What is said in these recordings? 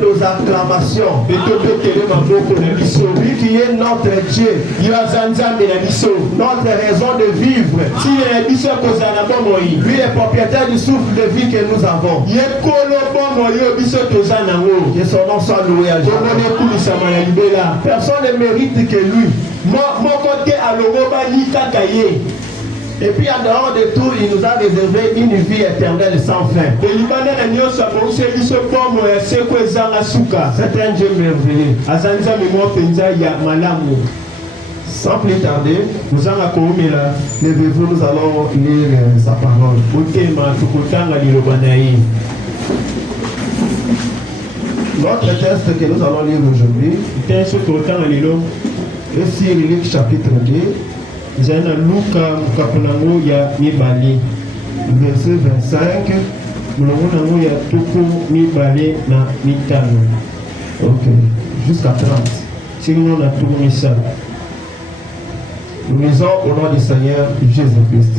nos acclamations. Lui qui est notre Dieu, notre raison de vivre. Lui est propriétaire du souffle de vie que nous avons. Que son nom soit loué à jamais. Personne ne mérite que lui. Et puis en dehors de tout, il nous a réservé une vie éternelle sans fin. C'est un Dieu merveilleux. Sans plus tarder, levez-vous, nous allons lire sa parole. Notre texte que nous allons lire aujourd'hui est sur Luc chapitre 2. Verset 25. Ok, jusqu'à 30. Nous lisons au nom du Seigneur Jésus-Christ.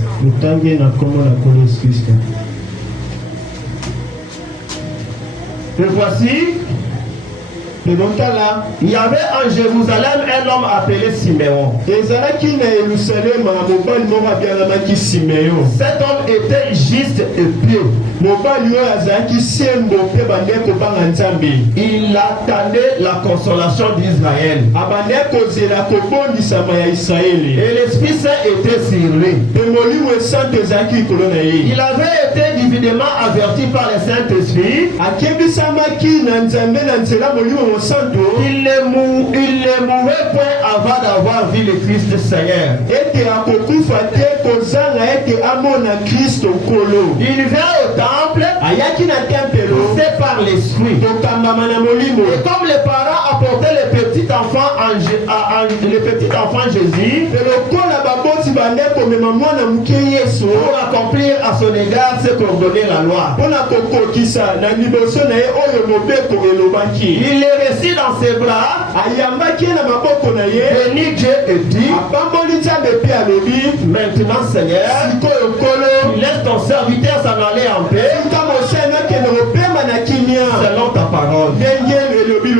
Et voici, il y avait en Jérusalem un homme appelé Siméon. Cet homme était juste et pieux. Il attendait la consolation d'Israël. Et l'Esprit Saint était sur lui. Il avait été divinement averti par le Saint-Esprit. Il ne mourrait point avant d'avoir vu le Christ Seigneur. Il vient au temple, poussé par l'Esprit. Et comme les parents apportaient le petit enfant Jésus, pour accomplir à son égard ce qu'ordonnait la loi. Il est resté dans ses bras, béni Dieu et dit, maintenant Seigneur, laisse ton serviteur s'en aller en paix, selon ta parole.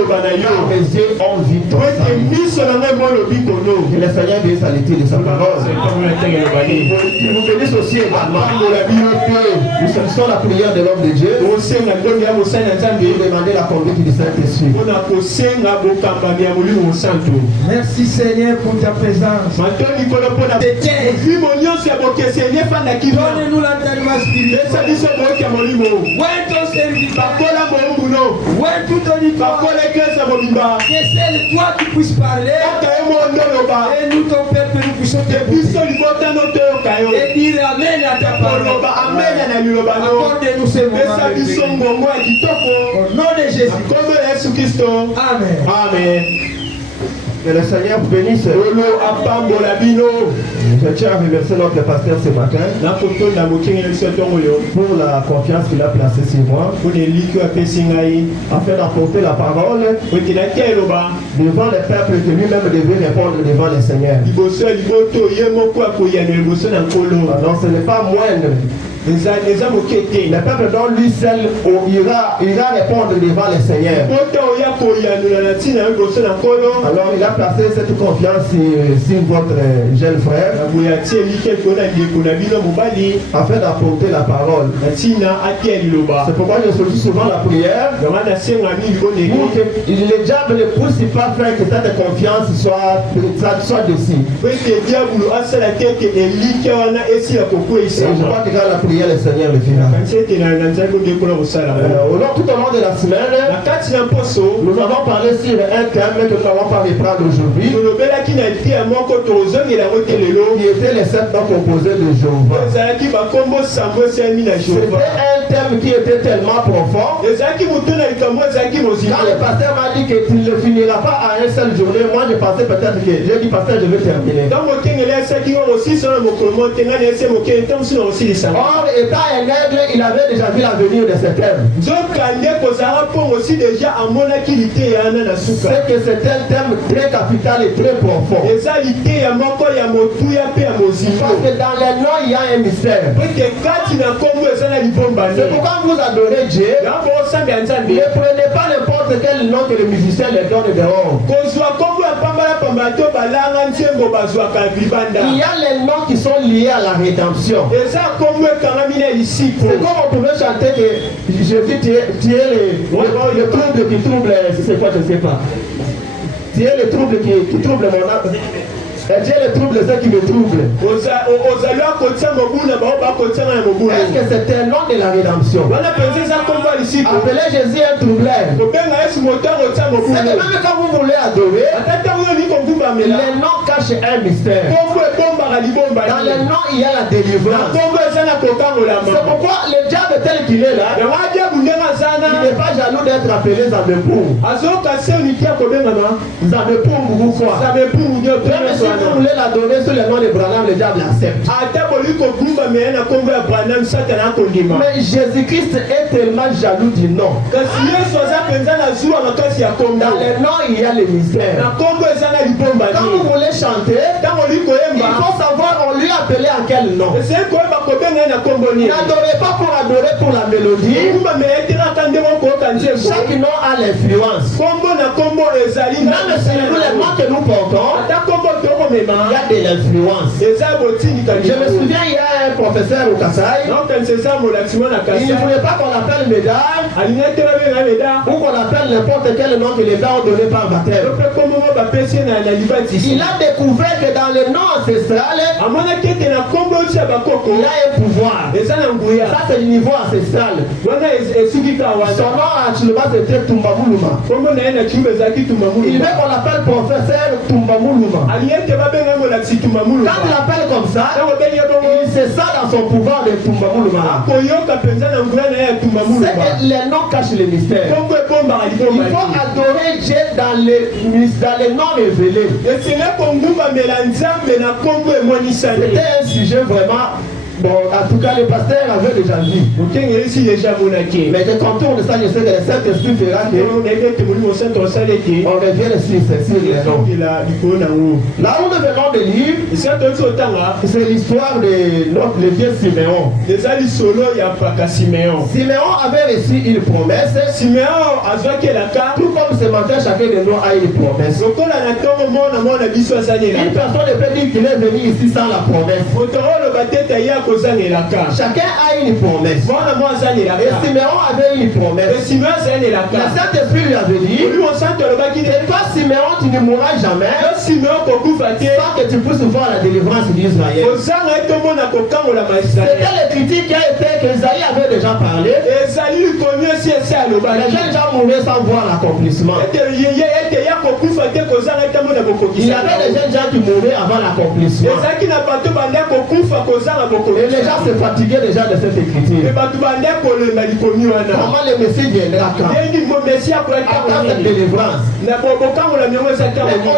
Car mes yeux ont vu ton salut. Que le Seigneur bénisse à l'étude de sa parole. Il vous bénisse aussi également. Nous saluons la prière de l'homme de Dieu. Vous demandez la conduite du Saint-Esprit. Merci Seigneur pour ta présence. Donne-nous l'entraînement spirituel. Que c'est toi qui puisses parler. Et nous, ton peuple, nous puissions t'écouter. Et dire Amen à ta parole. Accorde-nous ce moment. Au nom de Jésus. Amen. Amen. Que le Seigneur vous bénisse. Je tiens à remercier notre pasteur ce matin pour la confiance qu'il a placée sur moi, afin d'apporter la parole devant les peuples que lui-même devait répondre devant le Seigneur. Alors ce n'est pas moindre. Le peuple dont lui seul ira répondre devant le Seigneur. Alors il a placé cette confiance sur votre jeune frère afin d'apporter la parole. C'est pourquoi je sollicite souvent la prière pour que le diable ne puisse pas faire que cette confiance soit déçue. Et je crois que quand la prière, le Seigneur le fera. Tout au long de la semaine, nous avons parlé sur un thème que nous n'allons pas reprendre aujourd'hui, qui était les 7 noms composés de Jéhovah. C'était un thème qui était tellement profond. Quand le pasteur m'a dit qu'il ne finira pas à une seule journée, moi je pensais peut-être que j'ai dit pasteur je vais terminer. Or étant un aigle, il avait déjà vu l'avenir de cet thème. C'est que c'est un thème très capital et très profond. Parce que dans les noms, il y a un mystère. C'est pourquoi vous adorez Dieu. Ne prenez pas n'importe quel nom que le musicien les donne dehors. Il y a les noms qui sont liés à la rédemption. C'est comme on pouvait chanter que Jésus, tu es le trouble qui trouble, c'est quoi, je ne sais pas. Tu es le trouble qui trouble mon âme. Dieu le trouble, c'est qui me trouble. Est-ce que c'est un nom de la rédemption? Appelez Jésus un troubleur. C'est que même quand vous voulez adorer, les noms cachent un mystère. Dans les noms, il y a la délivrance. C'est pourquoi le diable tel qu'il est là, il n'est pas jaloux d'être appelé Zamepou. Zamepou ou quoi? Même si vous voulez l'adorer sous le nom de Branham, le diable accepte. Mais Jésus-Christ est tellement jaloux du nom. Dans les noms, il y a le mystère. Quand vous voulez chanter, il faut savoir on lui appelait à quel nom. N'adorez pas pour adorer pour la mélodie. Chaque nom a l'influence. Même si nous les noms que nous portons, il y a de l'influence. Je me souviens, il y a un professeur au Kassai. Il ne voulait pas qu'on l'appelle médaille ou qu'on appelle n'importe quel nom que les blancs ont donné par baptême. Il a découvert que dans le nom ancestral, il y a un pouvoir. Ça, c'est le niveau ancestral. Son nom actuellement, c'était Tumbamuluma. Il veut qu'on l'appelle professeur Tumbamuluma. Quand il appelle comme ça, il se sent dans son pouvoir de Tumbamuluma. C'est que les noms cachent les mystères. Il faut adorer Dieu dans les noms révélés. C'était un sujet vraiment. Bon, en tout cas, le pasteur avait déjà dit. Mais je contourne ça, je sais que le Saint-Esprit fera que on revient sur les noms. Là où nous venons de lire, c'est l'histoire de notre vieux Siméon. Siméon avait reçu une promesse. Tout comme ce matin, chacun de nous a une promesse. Une personne ne peut dire qu'il est venu ici sans la promesse. Chacun a une promesse. Et Siméon avait une promesse. Le Saint-Esprit lui avait dit, et toi Siméon, tu ne mourras jamais sans que tu puisses voir la délivrance d'Israël. C'était le critique qui a été que Isaïe avait déjà parlé. Les jeunes gens mouraient sans voir l'accomplissement. Il y avait des jeunes gens qui mouraient avant l'accomplissement. Et les gens se fatiguaient déjà de cette écriture. Comment le Messie viendra quand? Après cette délivrance. Et on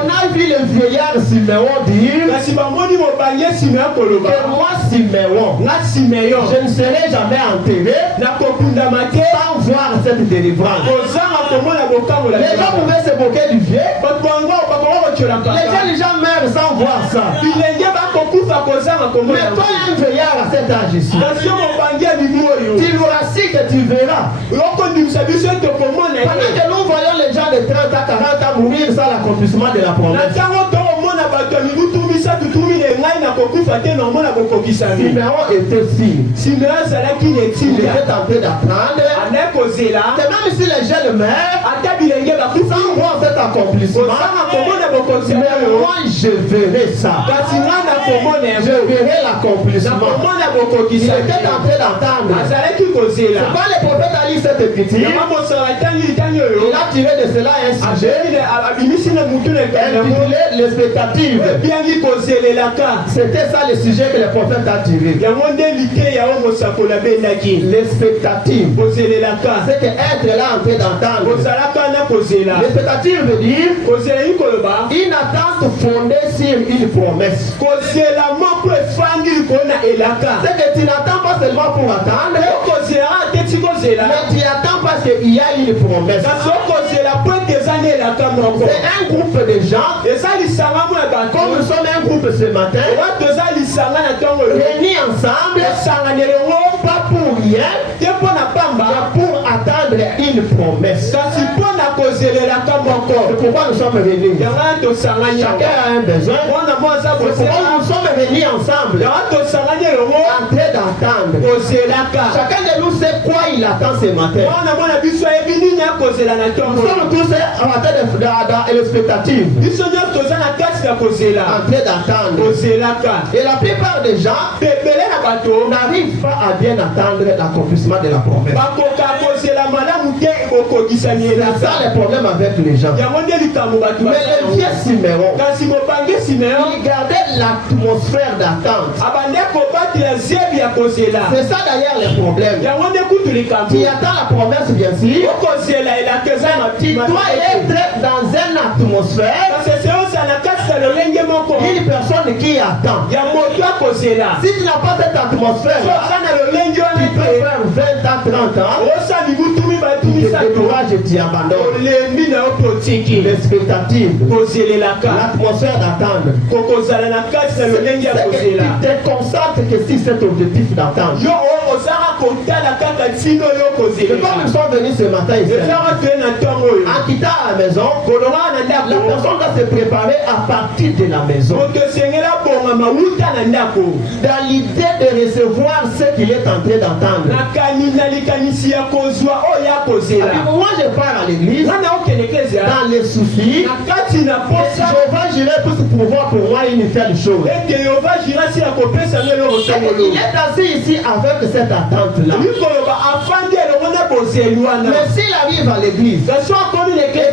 a vu le vieillard Siméon dire que moi Siméon, je ne serai jamais enterré sans voir cette délivrance. Les gens pouvaient se moquer du vieux. Les gens meurent sans voir ça. Mais toi, un vieillard à cet âge ici, tu l'auras si que tu verras. Pendant que nous voyons les gens de 30 à 40 ans mourir sans l'accomplissement de la promesse, Siméon était fille. Il était tenté d'apprendre que même si les jeunes meurent sans voir cet accomplissement, mais moi je verrai ça. Je verrai l'accomplissement. Il était tenté d'entendre. C'est pas le prophète a lu cette écriture, il a tiré de cela un sujet intitulé l'expectative. C'était ça le sujet que le prophète a tiré. L'expectative. C'est que être là en train d'entendre. L'expectative veut dire une attente fondée sur une promesse. C'est que tu n'attends pas seulement pour attendre, mais tu attends parce qu'il y a une promesse. C'est un groupe de gens, comme nous sommes un groupe ce matin, réunis ensemble, pas pour rien, mais pour attendre une promesse. C'est pourquoi nous sommes réunis. Chacun a un besoin. C'est pourquoi nous sommes réunis ensemble, en train d'attendre. Chacun de nous sait quoi il attend ce matin. Nous sommes tous en train dans l'expectative, en train d'attendre. Et la plupart des gens n'arrivent pas à bien attendre l'accomplissement de la promesse. C'est ça le problème avec les gens. Mais le vieux Siméon, il gardait l'atmosphère d'attente. C'est ça d'ailleurs le problème. Tu attends la promesse bien sûr. Tu dois être dans une atmosphère, une personne qui attend. Si tu n'as pas cette atmosphère, tu peux faire 20 à 30 ans, tu te décourages et tu abandonnes. L'expectative, l'atmosphère d'attendre. Tu te concentres que si cet objectif d'attendre. Quand nous sommes venus ce matin ici, en quittant la maison, la personne doit se préparer à partir de la maison, dans l'idée de recevoir ce qu'il est en train d'entendre. Moi je pars à l'église dans les soucis, Jéhovah j'irai tous pouvoir pour moi une telle chose. Il est assis ici avec cette attente là. Mais s'il arrive à l'église et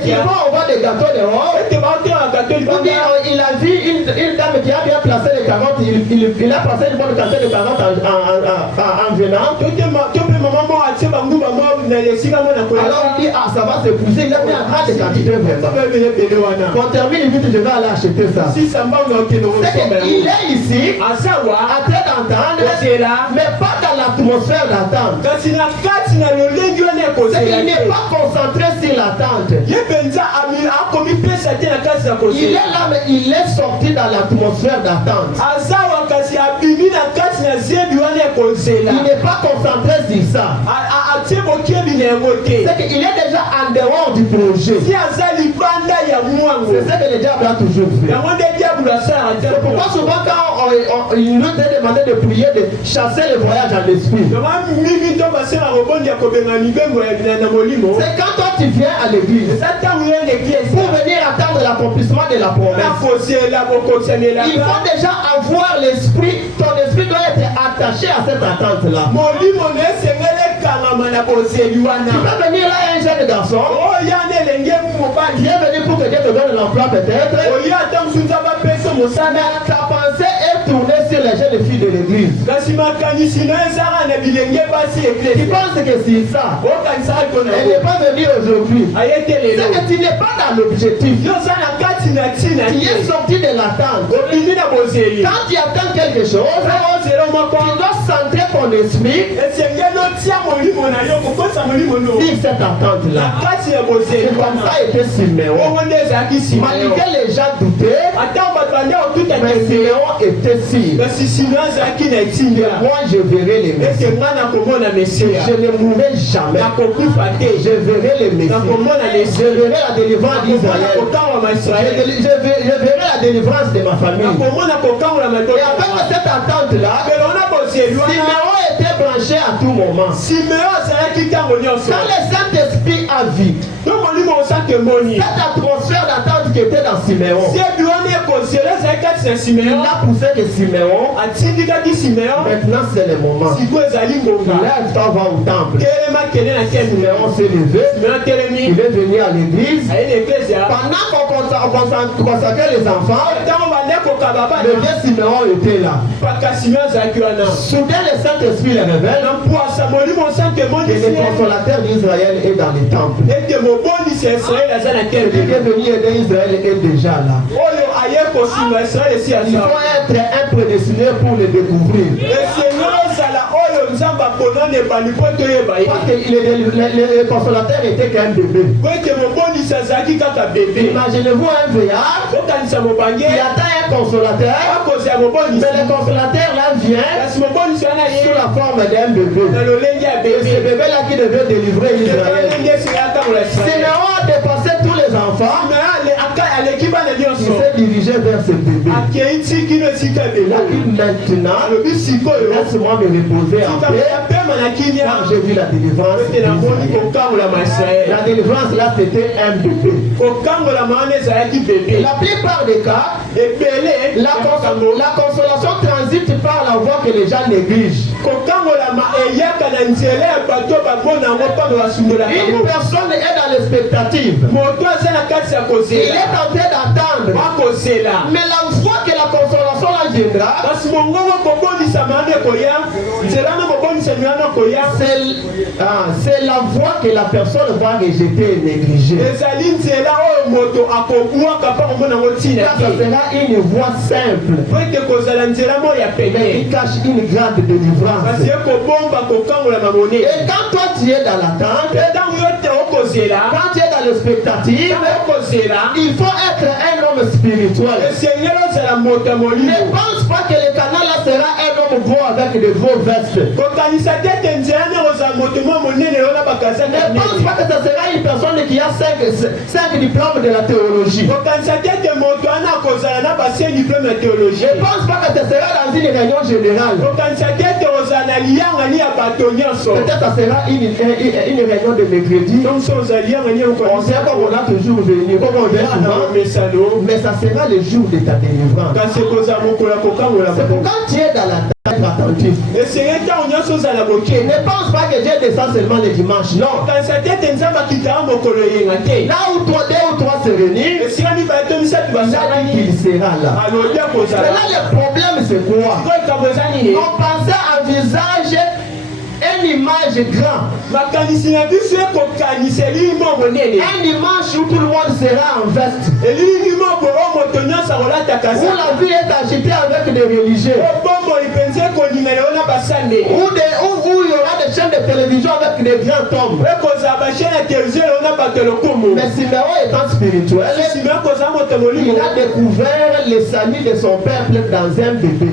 qu'il va avoir des gâteaux dehors, ou bien il a vu une dame qui a bien placé les carottes, il a placé une bonne quantité de carottes en venant. Alors il dit, ah ça va s'épousser, il a mis un grand de quantité vraiment. Quand termine vite, je vais aller acheter ça. C'est qu'il est ici, en train d'entendre, mais pas dans l'atmosphère d'attente. C'est qu'il n'est pas concentré sur l'attente. Il est là, mais il est sorti dans l'atmosphère d'attente. Il n'est pas concentré sur ça. C'est qu'il est déjà en dehors du projet. C'est ce que le diable a toujours fait. C'est pourquoi souvent quand il nous est demandé de prier, de chasser le voyage en esprit. C'est quand toi tu viens à l'église pour venir attendre l'accomplissement de la promesse. Il faut déjà avoir l'esprit, ton esprit doit être attaché à cette attente-là. Tu peux venir là un jeune garçon, tu es venu pour que Dieu te donne l'emploi peut-être, mais ta pensée est tournée sur les jeunes filles de l'église. Tu penses que c'est ça. Elle n'est pas venue aujourd'hui. C'est que tu n'es pas dans l'objectif. Tu es sorti de l'attente. Quand tu attends quelque chose, tu dois centrer ton esprit sur cette attente-là. C'est comme ça était Siméon. Malgré les gens doutaient, mais Siméon était sûr. Moi je verrai les messieurs. Je ne mourrai jamais. Je verrai les messieurs. Je verrai la délivrance d'Israël. Je verrai la délivrance de ma famille. Et avec cette attente-là, Siméon était branché à tout moment. Quand le Saint-Esprit a vu cette atmosphère d'attente qui était dans Siméon, Il a poussé que Siméon. Maintenant c'est le moment. Lève-toi, va au temple. Siméon s'est levé. Il est venu à l'église. Pendant qu'on consacrait les enfants, le vieux Siméon était là. Soudain le Saint-Esprit le révèle que le consolateur d'Israël est dans les temples. Il est venu aider Israël est déjà là. Il faut être un prédestiné pour le découvrir. Parce que le consolateur était qu'un bébé. Imaginez-vous un vieillard qui attend un consolateur, mais le consolateur là vient sous la forme d'un bébé. Et ce bébé-là qui devait délivrer Israël. Siméon a dépassé tous les enfants. Il s'est dirigé vers ce bébé. Il a dit maintenant, laisse-moi me reposer en paix. Quand j'ai vu la délivrance, la délivrance là c'était un bébé. La plupart des cas, la consolation transite par la voie que les gens négligent. Une personne est dans l'expectative. Il est en train d'attendre. Mais la fois que la consolation là viendra, c'est la voie que la personne va rejeter et négliger. Ça sera une voie simple. Il cache une grande délivrance. Et quand toi tu es dans l'attente, quand tu es dans l'expectative, il faut être un homme spirituel. Ne pense pas que le canal là sera un homme gros avec de gros vestes. Ne pense pas que ce sera une personne qui a 5 diplômes de la théologie. Ne pense pas que ce sera dans une réunion générale. Peut-être que ce sera une réunion de mercredi. On sait comme on a toujours venu, comme on vient souvent, mais ça sera le jour de ta délivrance. C'est pourquoi tu es dans la tête attentif. Ne pense pas que Dieu descend seulement le dimanche, non. Là où toi, 2 ou 3 se réunissent, il a dit qu'il sera là. Mais là, le problème c'est quoi? On pensait à un visage, une image grande. Un dimanche où tout le monde sera en veste. Où la vie est agitée avec des religieux. Où il y aura des chaînes de télévision avec des grands hommes. Mais Siméon étant spirituel, il a découvert le salut de son peuple dans un bébé.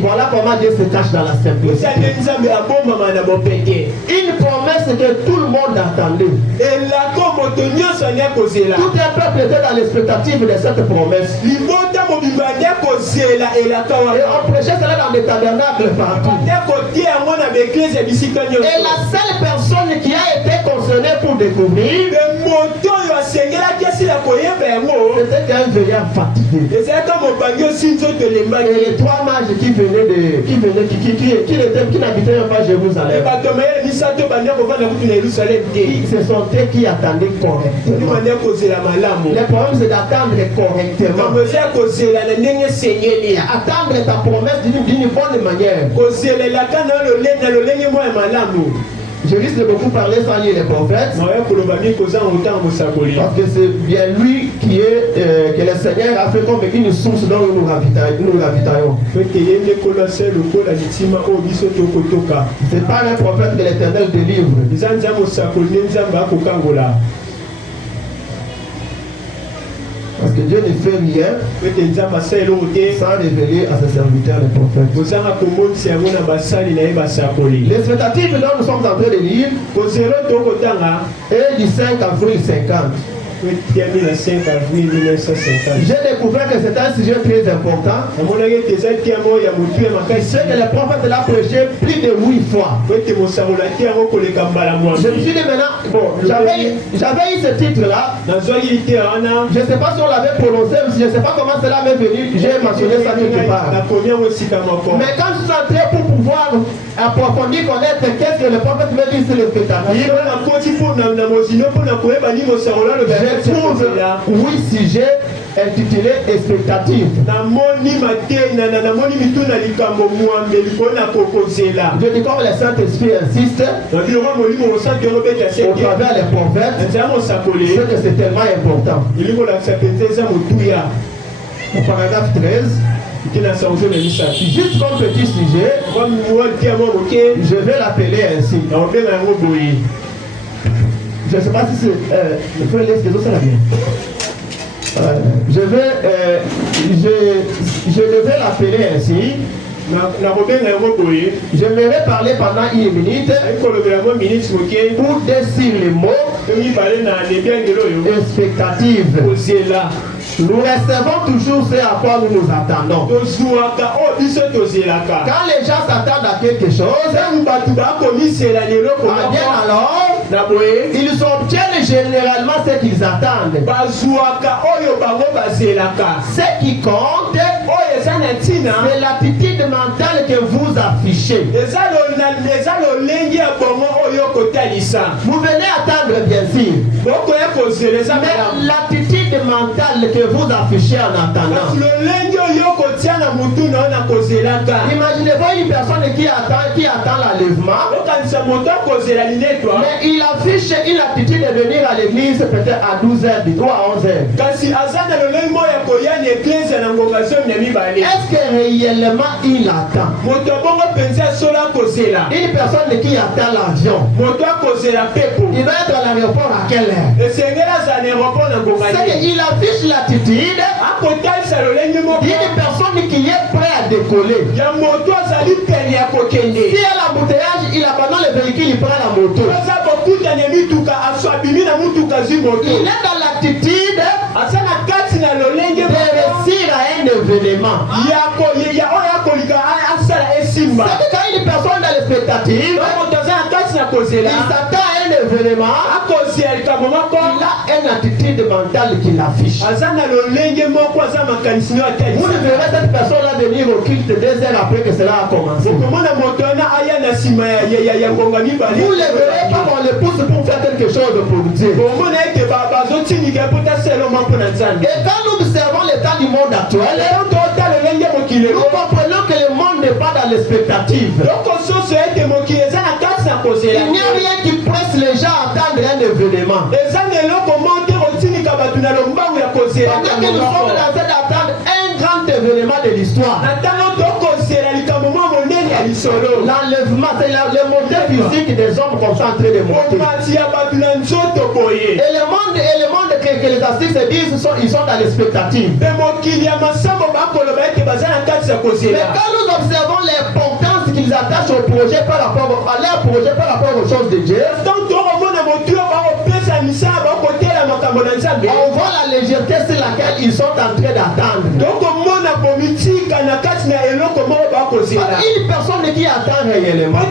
Voilà comment Dieu se cache dans la simplicité. Une promesse que tout le monde attendait. Tout un peuple était dans l'expectative de cette promesse. Et on prêchait cela dans des tabernacles partout. Et la seule personne qui a été concernée pour découvrir, c'était qu'un vieillard fatigué. Et les 3 mages qui n'habitaient même pas Jérusalem, ce sont eux qui attendaient correctement. Le problème c'est d'attendre correctement. Attendre ta promesse d'une bonne manière. Je risque de beaucoup parler sans lire les prophètes. Parce que c'est bien lui qui est que le Seigneur a fait comme une source dont nous ravitaillons. C'est pas un prophète que l'Éternel délivre. Parce que Dieu ne fait rien sans révéler à ses serviteurs les prophètes. L'expectative dont nous sommes en train de lire est du 5 avril 50. 5 avril 1950. J'ai découvert que c'est un sujet très important. Ce que le prophète l'a prêché plus de 8 fois. Je me suis dit maintenant, bon, j'avais eu ce titre-là. Je ne sais pas si on l'avait prononcé, je ne sais pas comment cela m'est venu. J'ai mentionné ça quelque part. Mais quand je suis entré pour pouvoir approfondir, connaître qu'est-ce que le prophète me dit sur les spectacles, je trouve 8 sujets intitulés expectatifs. Je dis comme le Saint-Esprit insiste au travers les prophètes, c'est que c'est tellement important. Au paragraphe 13, juste comme petit sujet, je vais l'appeler ainsi. Je ne sais pas si c'est... je devais l'appeler ainsi. J'aimerais parler pendant 1 minute pour décrire les mots expectatives. Nous recevons toujours ce à quoi nous nous attendons. Quand les gens s'attendent à quelque chose, bien alors, ils obtiennent généralement ce qu'ils attendent. Ce qui compte, c'est l'attitude mentale que vous affichez. Vous venez attendre bien sûr, mais l'attitude mentale que vous affichez en attendant. Imaginez-vous une personne qui attend l'enlèvement, mais il affiche une attitude de venir à l'église peut-être à 12h ou à 11h. Est-ce que réellement il attend? Une personne qui attend l'avion, il va être à l'aéroport à quelle heure? C'est qu'il affiche l'attitude d'une personne qui est prête à décoller. Si elle a l'embouteillage, il abandonne le véhicule, il prend la moto. Il est dans l'attitude de réussir à un événement. C'est que quand une personne dans l'expectative, il s'attend à un événement, il a une attitude mentale qu'il affiche. Vous ne verrez cette personne-là venir au culte 2 heures après que cela a commencé. Vous ne verrez pas qu'on le pousse pour faire quelque chose pour Dieu. Et quand nous observons l'état du monde actuel, nous comprenons que le monde n'est pas dans l'expectative. Il n'y a rien qui presse les gens à attendre un événement. Pendant que nous sommes dans cette attente, un grand événement de l'histoire. L'enlèvement, c'est le moteur physique des hommes qu'on est en train de monter. Et le monde que les artistes se disent, ils sont dans l'expectative. Mais quand nous observons l'importance qu'ils attachent au projet par rapport à leur projet, par rapport aux choses de Dieu, on voit la légèreté sur laquelle ils sont en train d'attendre. Une personne qui attend réellement,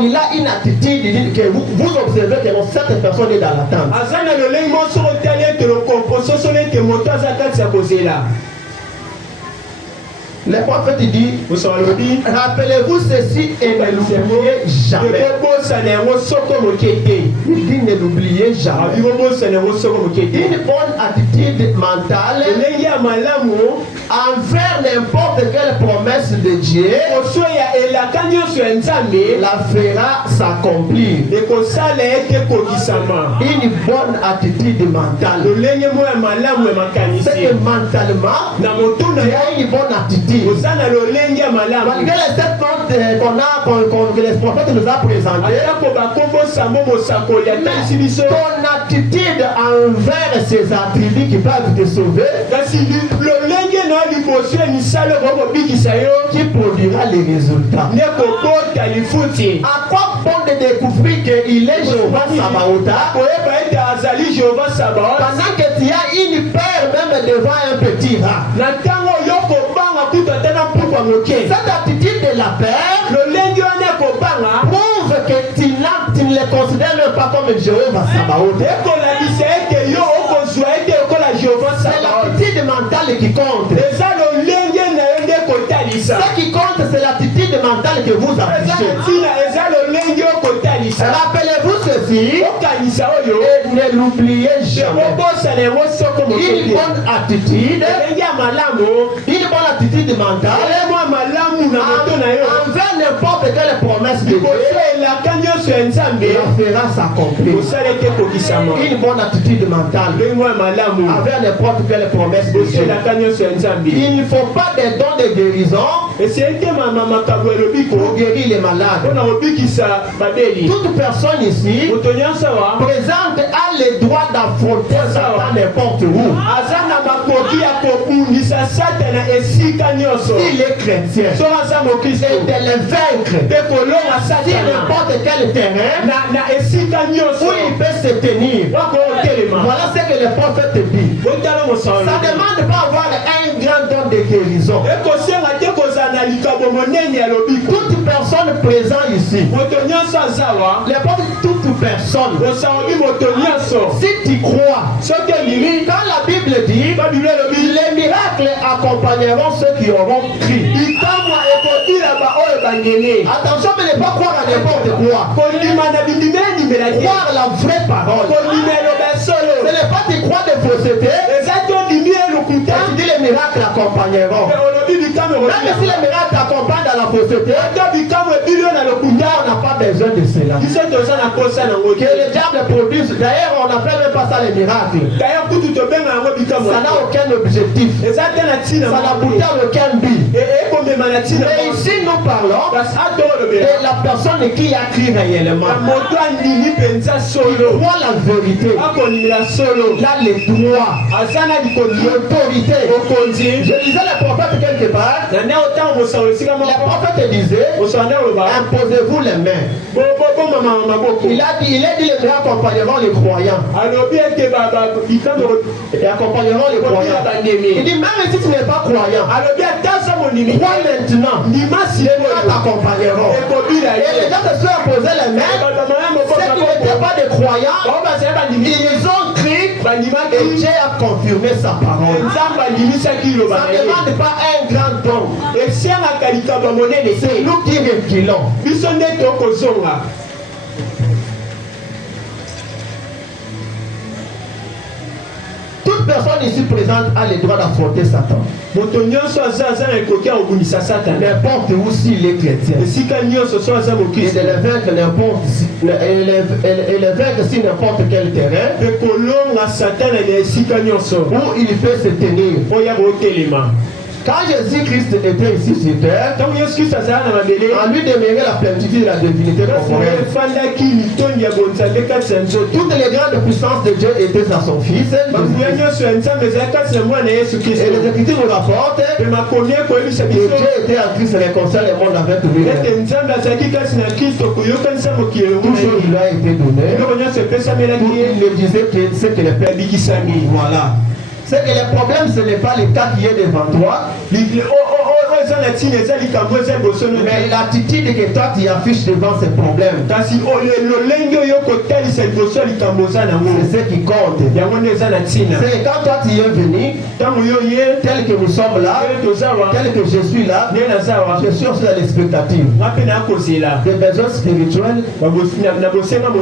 il a une attitude que vous observez que cette personne est dans l'attente. Le prophète dit, rappelez-vous ceci et ne l'oubliez jamais. Il dit ne l'oubliez jamais. Une bonne attitude mentale envers n'importe quelle promesse de Dieu la fera s'accomplir. Une bonne attitude mentale. C'est que mentalement, il y a une bonne attitude. Malgré les 7 notes que les prophètes nous ont présentées, ton attitude envers ces attributs qui peuvent te sauver qui produira les résultats. À quoi bon de découvrir qu'il est Jéhovah Sabaoth pendant que tu as une peur même devant un petit rat? Cette attitude de la peur prouve que tu ne les considères même pas comme Jéhovah Sabaoth. C'est l'attitude mentale qui compte. Ce qui compte, c'est l'attitude mentale que vous affichez. Rappelez-vous ceci et ne l'oubliez jamais. Une bonne attitude mentale envers n'importe quelle promesse de Dieu la fera s'accomplir. Une bonne attitude mentale envers n'importe quelle promesse de Dieu. Il ne faut pas des dons de guérison pour guérir les malades. Toute personne ici présente a le droit d'affronter Satan n'importe où. S'il est chrétien et de les vaincre sur n'importe quel terrain où il peut se tenir. Voilà ce que le prophète dit. Ça ne demande pas avoir un grand don de guérison. Toute personne présente ici, toute personne, si tu crois, quand la Bible dit les miracles accompagneront ceux qui auront cru. Attention, mais ne pas croire à n'importe quoi. Croire la vraie parole. Ce n'est pas tu crois de fausseté. Tu dis les miracles accompagneront. Même si les miracles accompagnent dans la fausseté, on n'a pas besoin de cela. Que le diable produise. D'ailleurs, on n'appelle même pas ça les miracles. Ça n'a aucun objectif. Ça n'aboutit à aucun but. Mais ici, nous parlons de la personne qui a cru réellement. Qui croit la vérité. Là, les droits. L'autorité. Je disais le prophète quelque part. Le prophète disait, imposez-vous les mains. Il a dit les miracles accompagneront les croyants. Et accompagneront les croyants. Il dit, même si tu n'es pas croyant, crois maintenant. Les miracles t'accompagneront. Et les gens se sont imposés les mains. Ceux qui n'étaient pas des croyants, ils ont cru et Dieu a confirmé sa parole. Ça ne demande pas un grand don. C'est nous qui reculons. Toute personne ici présente a le droit d'affronter Satan. N'importe où s'il est chrétien. Et de les vaincre sur n'importe quel terrain où il peut se tenir. Quand Jésus-Christ était ici sur terre, en lui demeurait la plénitude de la divinité corporelle. Toutes les grandes puissances de Dieu étaient à son Fils. Et les Écritures nous rapportent que Dieu était en Christ réconcilié le monde avec lui. Tout chose lui a été donné. Il le disait que c'est que le Père dit qu'il s'est mis. Voilà. C'est que le problème, ce n'est pas le cas qui est devant toi. Mais l'attitude que toi tu affiches devant ces problèmes, c'est ce qui compte. C'est quand toi tu es venu, tel que nous sommes là, tel que je suis là, je suis aussi dans l'expectative. Des besoins spirituels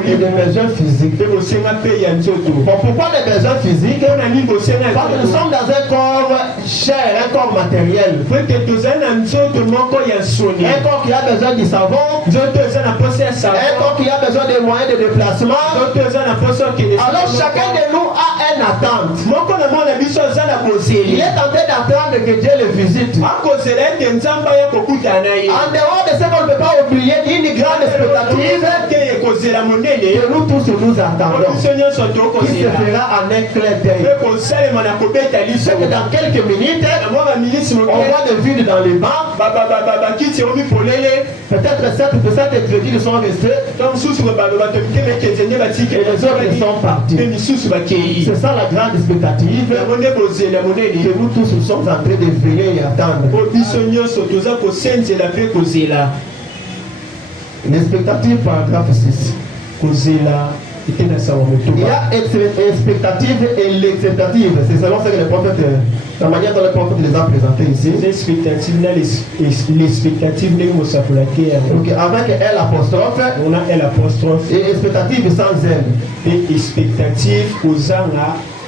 et des besoins physiques. Bon, pourquoi des besoins physiques? Parce que nous sommes dans un corps cher, un corps matériel. Un corps qui a besoin du savon, un corps qui a besoin des moyens de déplacement. Alors chacun de nous a une attente. Il est en train d'attendre que Dieu le visite. En dehors de ce qu'on ne peut pas oublier, une grande expectative, que nous tous nous attendons, qui se fera en un clin d'œil. C'est que dans quelques minutes, on voit des vides dans les bancs. Peut-être 7 crédits sont restés et les autres sont partis. C'est ça la grande expectative que nous tous nous sommes en train de veiller et attendre. L'expectative, paragraphe 6. Il y a expectative et l'expectative. C'est selon ce que les prophètes, la manière dont les prophètes les ont présentés ici. L'expectative, okay, avec L apostrophe. On a L apostrophe. Et expectative sans L. Et expectative aux à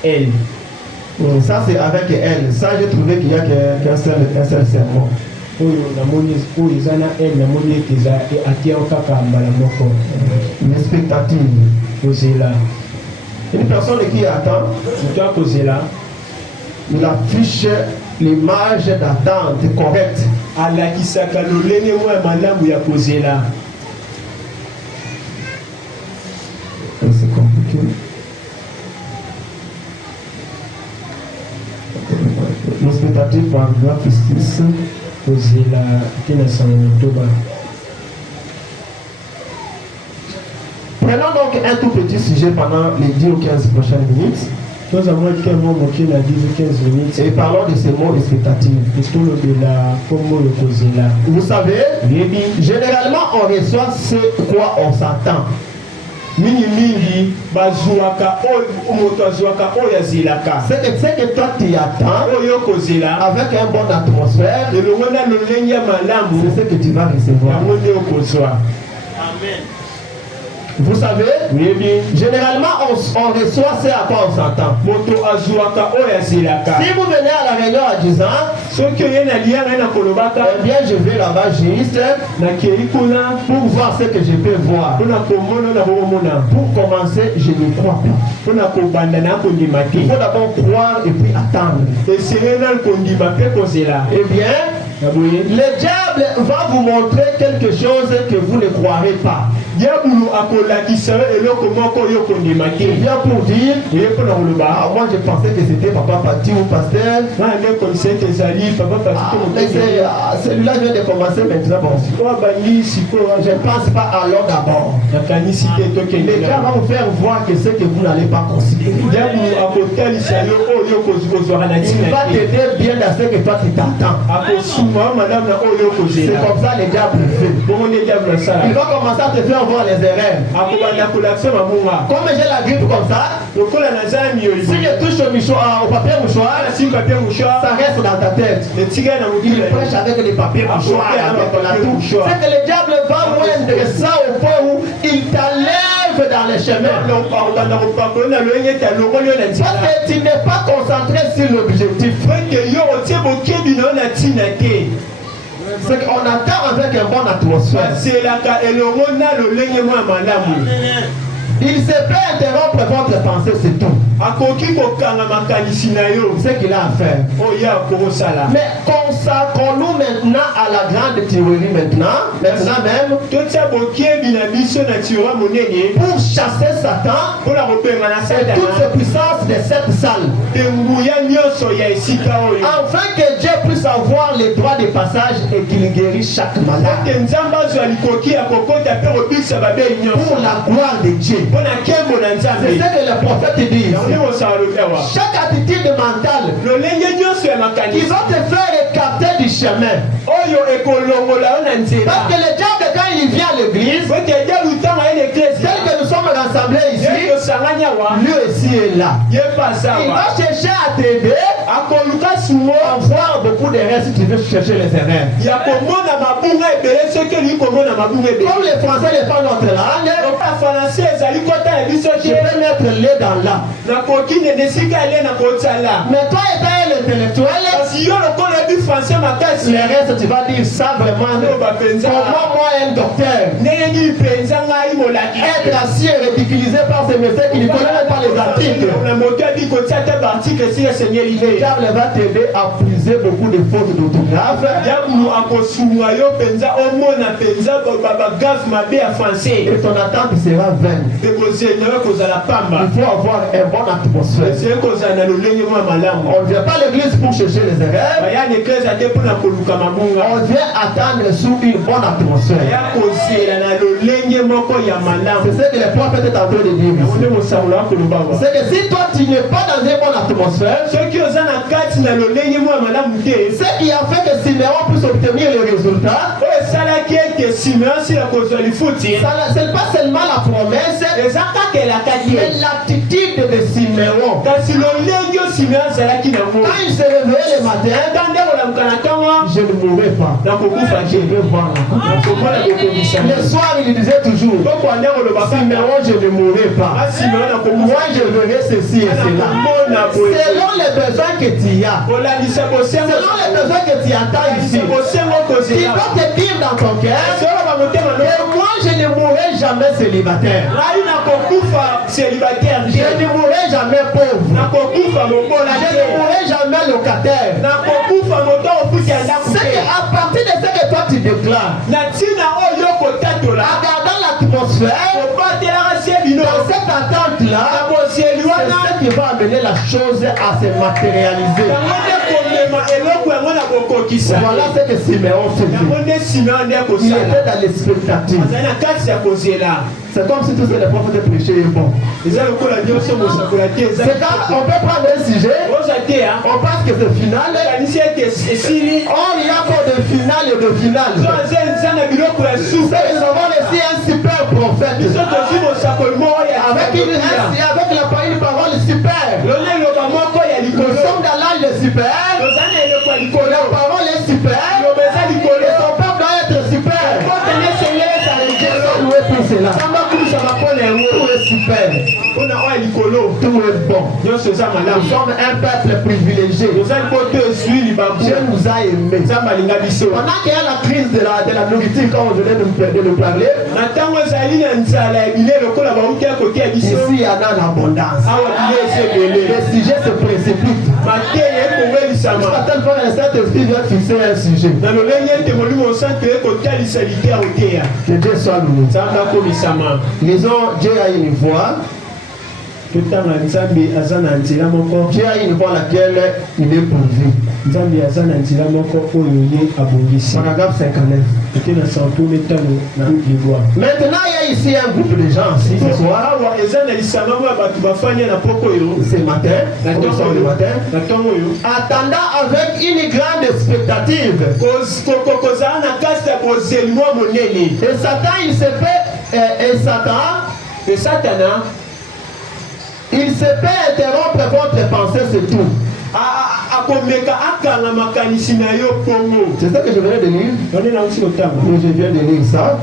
L. Ça c'est avec L. Ça j'ai trouvé qu'il n'y a qu'un seul sermon. L'expectative. Une personne qui attend, il affiche l'image d'attente correcte. C'est compliqué. L'expectative, paragraphe 6. Prenons donc un tout petit sujet pendant les 10 ou 15 prochaines minutes. Et parlons de ces mots expectatifs. Vous savez, généralement on reçoit ce quoi on s'attend. C'est que toi tu attends avec une bonne atmosphère, c'est ce que tu vas recevoir. Amen. Vous savez, généralement on reçoit ce à quoi on s'attend. Si vous venez à la réunion en disant, eh bien je vais là-bas juste pour voir ce que je peux voir. Pour commencer, je ne crois pas. Il faut d'abord croire et puis attendre. Eh bien, le diable va vous montrer quelque chose que vous ne croirez pas. Il vient pour dire, moi je pensais que c'était papa Pati ou pasteur. Celui-là vient de commencer maintenant. Je ne pense pas à l'homme d'abord. Le diable va vous faire voir que ce que vous n'allez pas considérer. Il va t'aider bien dans ce que toi tu t'attends. C'est comme ça le diable fait. Il va commencer à te faire voir les erreurs. Comme j'ai la grippe comme ça, si je touche au papier mouchoir, ça reste dans ta tête. Il prêche avec les papiers mouchoirs. C'est que le diable va moindre ça au point où il t'enlève dans les chemins. Parce que tu n'es pas concentré sur l'objectif. C'est qu'on attend avec une bonne atmosphère. Il se peut interrompre votre pensée, c'est tout. C'est ce qu'il a à faire. Mais consacrons-nous maintenant à la grande théorie maintenant même, pour chasser Satan et toutes ses puissances de cette salle. Afin que Dieu puisse avoir les droits de passage et qu'il guérisse chaque malade. Pour la gloire de Dieu. C'est ce que les prophètes disent. Chaque attitude mentale qui va te faire écarter du chemin. Parce que le diable, quand il vient à l'église, tel que nous sommes rassemblés ici, lui aussi est là. Il va chercher à t'aider à voir beaucoup d'erreurs si tu veux chercher les erreurs. Comme les Français n'est pas notre langue, je vais mettre les dans dans là. Mais toi étant l'intellectuel, les restes tu vas dire ça vraiment. Comment moi un docteur être assis et ridiculisé par ces messieurs qui ne connaissent même pas les articles. Car il va t'aider à briser beaucoup de fautes d'orthographe. Et ton attente sera vaine. Il faut avoir une bonne atmosphère. On ne vient pas à l'église pour chercher les erreurs. On vient attendre sous une bonne atmosphère. C'est ce que les prophètes étaient en train de dire ici. C'est que si toi tu n'es pas dans une bonne atmosphère, ce qui a fait que Siméon puisse obtenir les résultats, c'est pas seulement la promesse, mais l'attitude de Siméon. Quand il se réveillait le matin, je ne mourrai pas. Je veux voir la. Le soir, il disait toujours, Siméon, je ne mourrai pas. Moi, je verrai ceci et cela. Selon les besoins que tu as, selon les besoins que tu attends ici, tu dois te dire dans ton cœur que moi, je ne mourrai jamais célibataire. Je ne mourrai jamais pauvre. Je ne mourrai jamais locataire. C'est qu'à partir de ce que toi tu déclares, regardant l'atmosphère, dans cette attente-là, c'est ce qui va amener la chose à se matérialiser. Voilà ce que Siméon faisait. Il était dans l'expectative. C'est comme si tous les prophètes prêchaient bon. C'est quand on peut prendre un sujet, on pense que c'est final. Or, il y a encore de finale et de finale. Nous avons laissé un super prophète. Avec la parole super. Nous sommes dans l'âge de super. La parole est super. Et son peuple doit être super. Loué pour cela. Tout est super. Tout est bon. Nous sommes un peuple privilégié. Dieu nous a aimés. Pendant qu'il y a la crise de la nourriture, comme je viens de nous parler, ici il y en a en abondance. Les sujets se précipitent. Certaines fois, un Saint-Esprit vient fixer un sujet. Que Dieu soit loué. Lisons, Dieu a une voix. Dieu a une voix laquelle il est pourvu. Paragraphe 59. Maintenant, il y a ici un groupe de gens ici ce soir. Ce matin, attendant avec une grande expectative. Et Satan, il se fait. Et Satan, il se peut interrompre votre pensée, c'est tout. C'est ça que je venais de lire. Je viens de lire ça.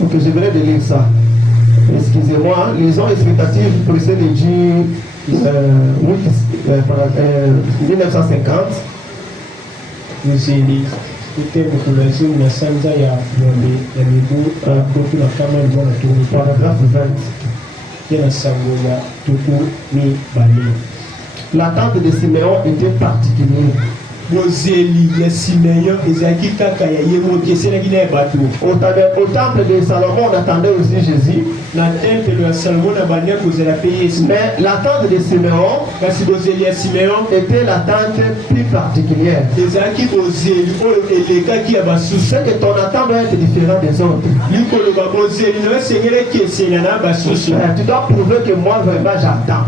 Ok, je venais de lire ça. Excusez-moi, lisons expectative précédente de 1950. Paragraphe 20. L'attente de Siméon était particulière. Au temple de Salomon, on attendait aussi Jésus. Mais l'attente de Siméon était l'attente plus particulière. C'est que ton attente doit être différente des autres. Tu dois prouver que moi vraiment j'attends.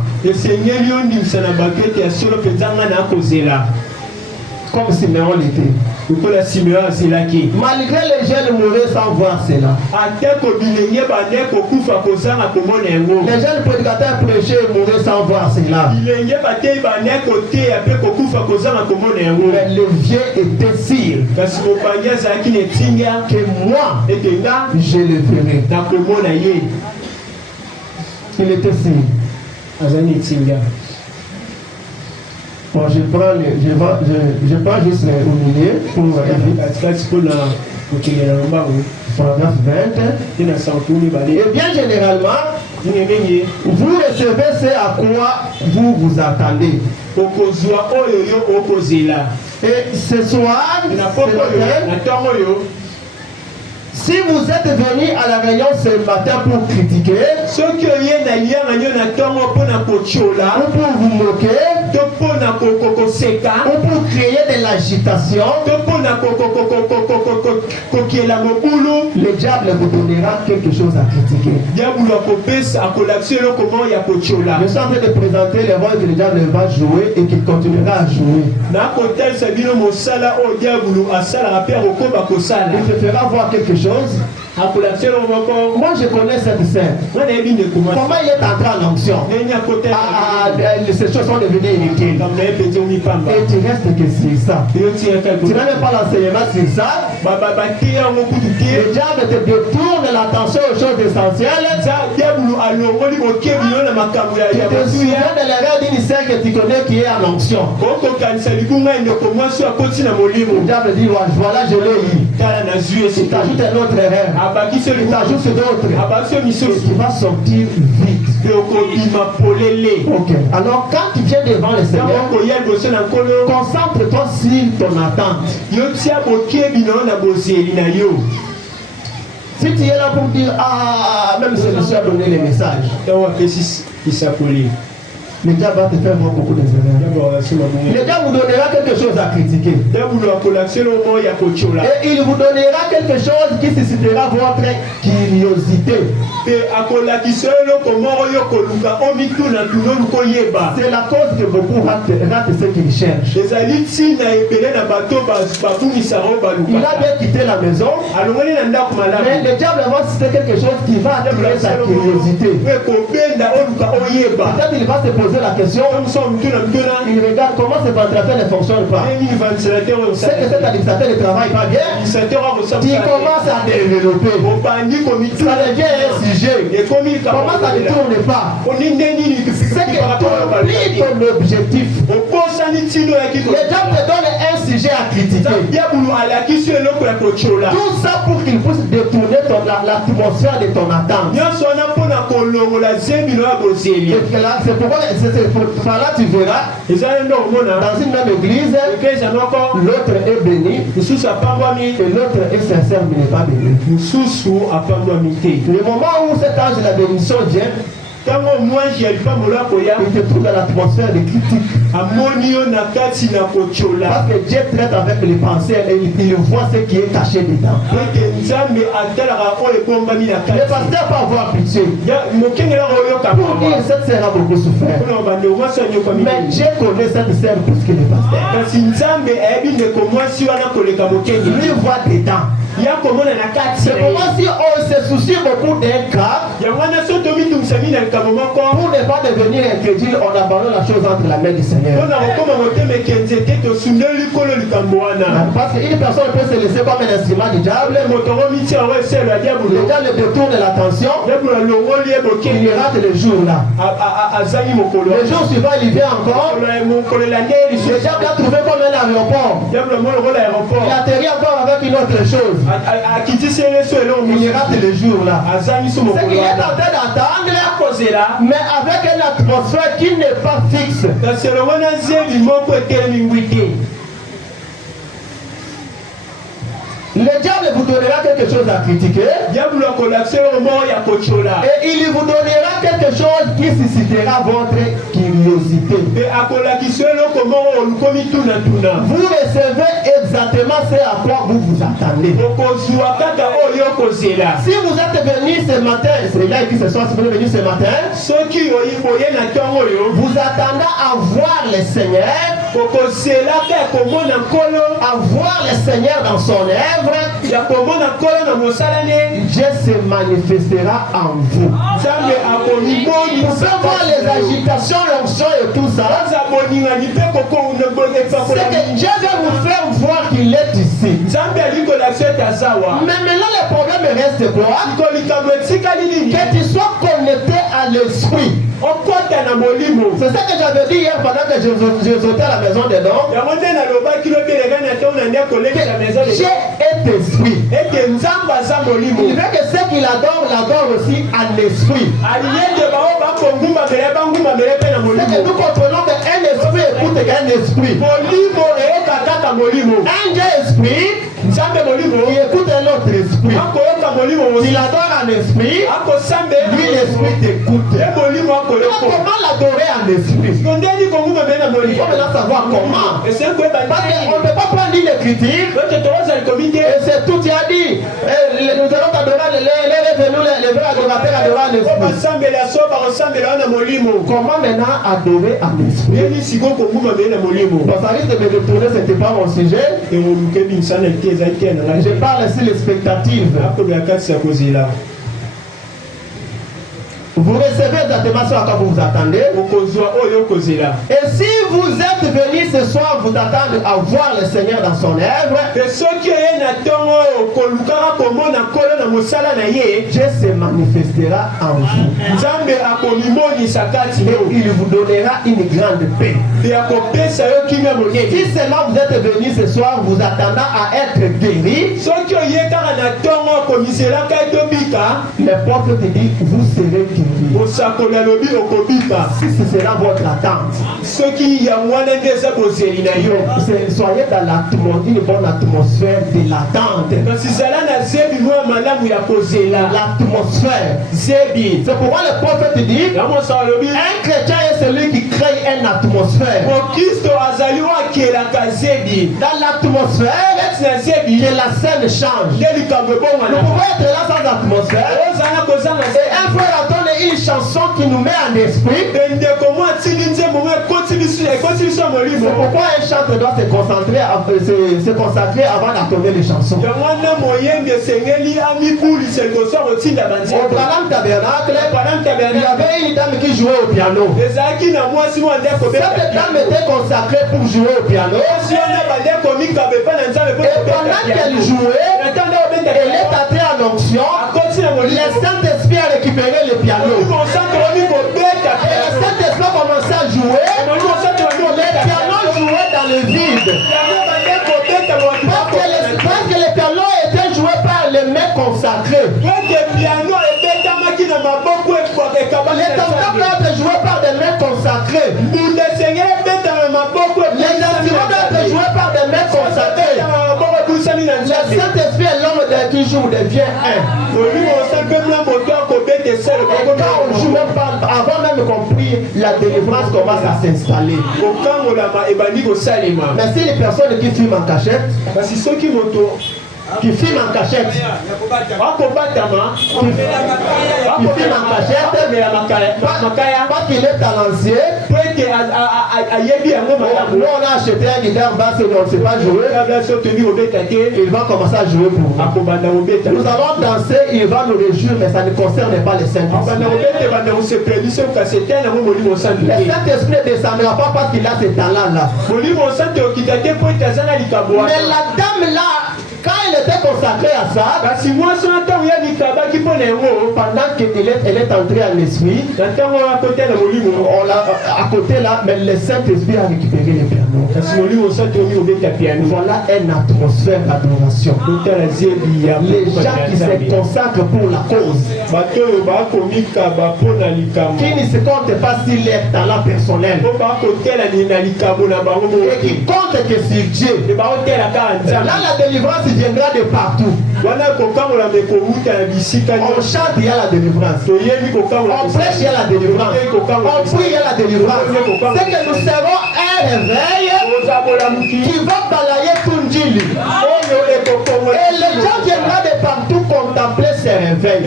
Comme Siméon l'était. Malgré les jeunes mouraient sans voir cela. Les jeunes prédicateurs prêchaient et mouraient sans voir cela. Mais le vieux était sûr que moi, je le verrai. Il était signe. Bon, je prends juste les au milieu pour paragraphe 20. Et bien généralement, vous recevez ce à quoi vous vous attendez. Et ce soir, si vous êtes venu à la réunion ce matin pour critiquer, ou pour vous moquer, ou pour créer de l'agitation, le diable vous donnera quelque chose à critiquer. Je suis en train de présenter les rôles que le diable va jouer et qu'il continuera à jouer. Il te fera voir quelque chose. Moi je connais cette scène. Comment il est entré en onction. Ces choses sont devenues inutiles. Et tu restes que sur ça. Tu n'as même pas l'enseignement sur ça. Le diable te détourne l'attention aux choses essentielles. Tu te souviens de l'erreur d'une sœur que tu connais qui est en onction. Le diable dit voilà, je l'ai eu. Il t'ajoute une autre erreur. Il t'ajoute d'autres. Et tu vas sortir vite. Ok. Alors quand tu viens devant le Seigneur, concentre-toi sur ton attente. Si tu es là pour dire même si je suis à donner les messages, le diable va te faire voir beaucoup de erreurs. Le diable vous donnera quelque chose à critiquer. Et il vous donnera quelque chose qui suscitera votre curiosité. C'est la cause que beaucoup ratent ce qu'ils cherchent. Il a bien quitté la maison, mais le diable va citer quelque chose qui va attirer sa curiosité. Peut-être il va se poser la question, il regarde comment ce ventilateur ne fonctionne pas. C'est que cet administrateur ne travaille pas bien. Tu commences à développer. Ça devient un sujet. Comment ça ne tourne pas? C'est que tu oublies ton objectif. Le diable te donne un sujet à critiquer. Tout ça pour qu'il puisse détourner l'atmosphère de ton attente. C'est pourquoi par là tu verras dans une même église, l'autre est béni et l'autre est sincère mais n'est pas béni. Le moment où cet ange de la bénédiction vient, il te trouve dans l'atmosphère de critique. Parce que Dieu traite avec les pensées et il voit ce qui est caché dedans. Le pasteur peut avoir pitié pour dire cette sœur a beaucoup souffert. Mais Dieu connaît cette sœur plus que le pasteur. Lui voit dedans. C'est comment si on se soucie beaucoup d'un cas, pour ne pas devenir incrédule, on abandonne la chose entre la main du Seigneur. Parce qu'une personne peut se laisser comme un instrument du diable. Le diable détourne l'attention. Il rate le jour là. Le jour suivant, il vient encore. Le diable a trouvé comme un aéroport. Il atterrit encore avec une autre chose. Il rate le jour là. C'est qu'il est en train d'attendre, mais avec une atmosphère qui n'est pas fixe. Le diable vous donnera quelque chose à critiquer. Et il vous donnera quelque chose qui suscitera votre curiosité. Vous recevez exactement ce à quoi vous vous attendez. Si vous êtes venu ce matin, c'est là qui ce soir, si vous êtes venu ce matin, vous attendez à voir le Seigneur, à voir le Seigneur dans son œuvre. Dieu se manifestera en vous. Vous pouvez voir les agitations, l'onction et tout ça. C'est que Dieu veut vous faire voir qu'il est ici. Mais maintenant le problème reste quoi? Que tu sois connecté à l'esprit. C'est ça que j'avais dit hier pendant que j'étais à la maison des dons. J'ai est esprit. Il veut que ceux qui l'adorent aussi à l'esprit. C'est que nous comprenons qu'un esprit écoute qu'un esprit. Un Dieu esprit, il écoute un autre esprit. Il adore un esprit, lui l'esprit t'écoute. Comment l'adorer en esprit? Il faut maintenant savoir comment. Parce qu'on ne peut pas prendre une écriture et c'est tout. Tu as dit, nous allons t'adorer les vrais adorateurs adorer en esprit. Comment maintenant adorer en esprit? Donc ça risque de me détourner, ce n'était pas mon sujet. Je parle ici l'expectative. Vous recevez exactement ce à quoi vous vous attendez. Et si vous êtes venus ce soir vous attendre à voir le Seigneur dans son œuvre, Dieu se manifestera en vous. Et il vous donnera une grande paix. Si seulement vous êtes venus ce soir vous attendant à être guéris, le prophète te dit vous serez guéris. Si c'est là votre attente, soyez dans une bonne atmosphère de l'attente. L'atmosphère. C'est pourquoi le prophète dit un chrétien est celui qui crée une atmosphère. Dans l'atmosphère, que la scène change. Nous pouvons être là sans atmosphère. Et un frère attend une chanson qui nous met en esprit. C'est pourquoi un chanteur doit se consacrer avant d'entonner les chansons. Au Branham Tabernacle, il y avait une dame qui jouait au piano. Cette dame était consacrée pour jouer au piano. Et pendant qu'elle jouait, elle est entrée en onction. Le Saint-Esprit a récupéré le piano. Et le Saint-Esprit a commencé à jouer. Le piano jouait dans le vide. Parce que le piano était joué par les mains consacrés. Les tambours doivent être joués par des mains consacrées. Les instruments doivent être joués par des mains consacrées. Le Saint-Esprit et l'homme qui joue devient un. Quand on joue, avant même compris, la délivrance commence à s'installer. Mais si les personnes qui filment en cachette, qui filme en cachette, qui filme en cachette, pas qu'il est talentueux. Nous on a acheté un guitare basse et on ne sait pas jouer. Il va commencer à jouer pour nous. Nous allons danser, il va nous réjouir, mais ça ne concerne pas les saints. Le Saint-Esprit ne descendra pas parce qu'il a ce talent-là. Mais la dame là, quand elle était consacrée à ça, pendant qu'elle est entrée en esprit, à côté là, mais le Saint-Esprit a récupéré le piano. Voilà une atmosphère d'adoration. Les gens qui se consacrent pour la cause, qui ne se comptent pas sur leur talent personnel, et qui comptent que sur Dieu. Là, la délivrance viendra de partout. On chante, il y a la délivrance. On prêche, il y a la délivrance. On prie, il y a la délivrance. C'est que nous serons un réveil qui va balayer tout Ndjili. Et les gens viendront de partout contempler ces réveils.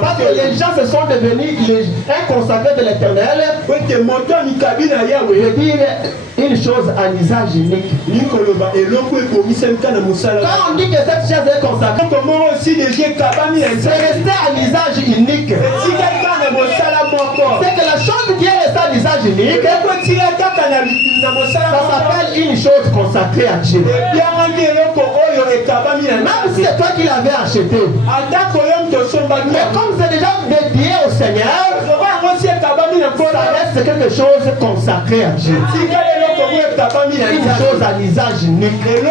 Parce que les gens se sont devenus un consacré de l'Éternel. Je dis une chose en usage unique. Quand on dit que cette chaise est consacrée, c'est resté en usage unique. C'est que la chose qui est restée en usage unique, ça s'appelle une chose consacrée à Dieu. Même si c'est toi qui l'avais acheté. Mais comme c'est déjà dédié au Seigneur, ça reste quelque chose consacré à Dieu. Une chose à l'usage unique. Et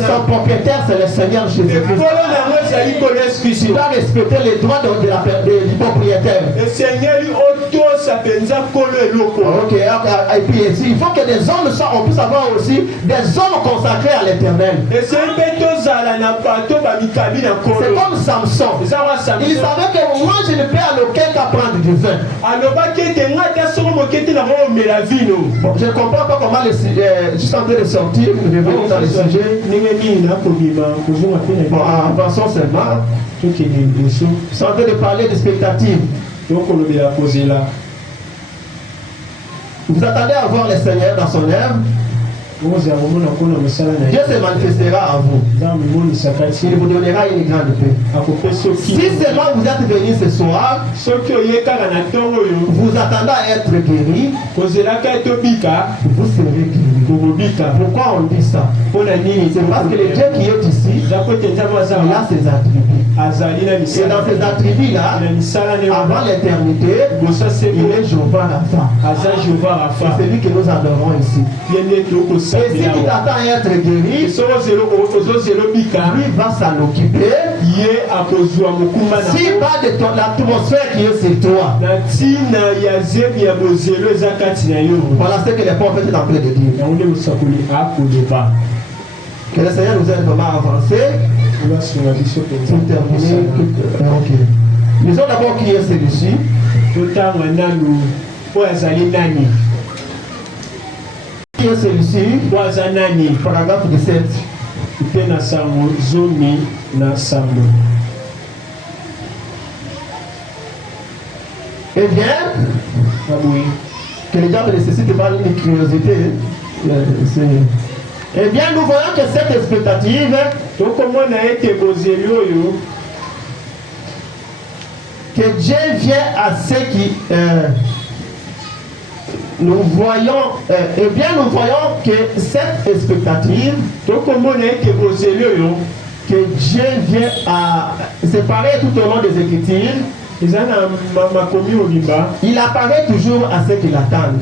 son propriétaire, c'est le Seigneur Jésus-Christ. Tu dois respecter les droits du propriétaire. Ok, et puis ici, il faut que des hommes soient, on puisse avoir aussi des hommes consacrés à l'éternel. C'est comme Samson. Il savait que moi je ne peux à aucun cas prendre du vin. Bon, je ne comprends pas comment le sujet, je suis en train de sortir, nous revenons dans le sujet. Bon, avançons seulement. Je suis en train de parler des spectatives. Vous attendez à voir le Seigneur dans son œuvre. Dieu se manifestera à vous. Il vous donnera une grande paix. Si seulement vous êtes venus ce soir, vous attendez à être guéri, vous serez guéri. Pourquoi on dit ça? C'est parce que le Dieu qui est ici, il a ses attributs. Et dans ces attributs-là, avant l'éternité, il est Jéhovah Rapha. C'est lui que nous adorons ici. Et si tu t'attends à être guéri, lui va s'en occuper. Si pas de l'atmosphère qui est sur toi. Voilà ce que les prophètes sont en train de dire. Que le Seigneur nous aide vraiment à avancer. Pour terminer. Ok. Disons d'abord qui est celui-ci. Qui est celui-ci? Paragraphe 17. Eh bien, que les gens ne nécessitent pas une curiosité. Eh bien, nous voyons que cette expectative, que Dieu vient à ceux qui... nous voyons, eh bien, nous voyons que cette expectative, que Dieu vient à séparer tout au long des Écritures, il apparaît toujours à ceux qui l'attendent.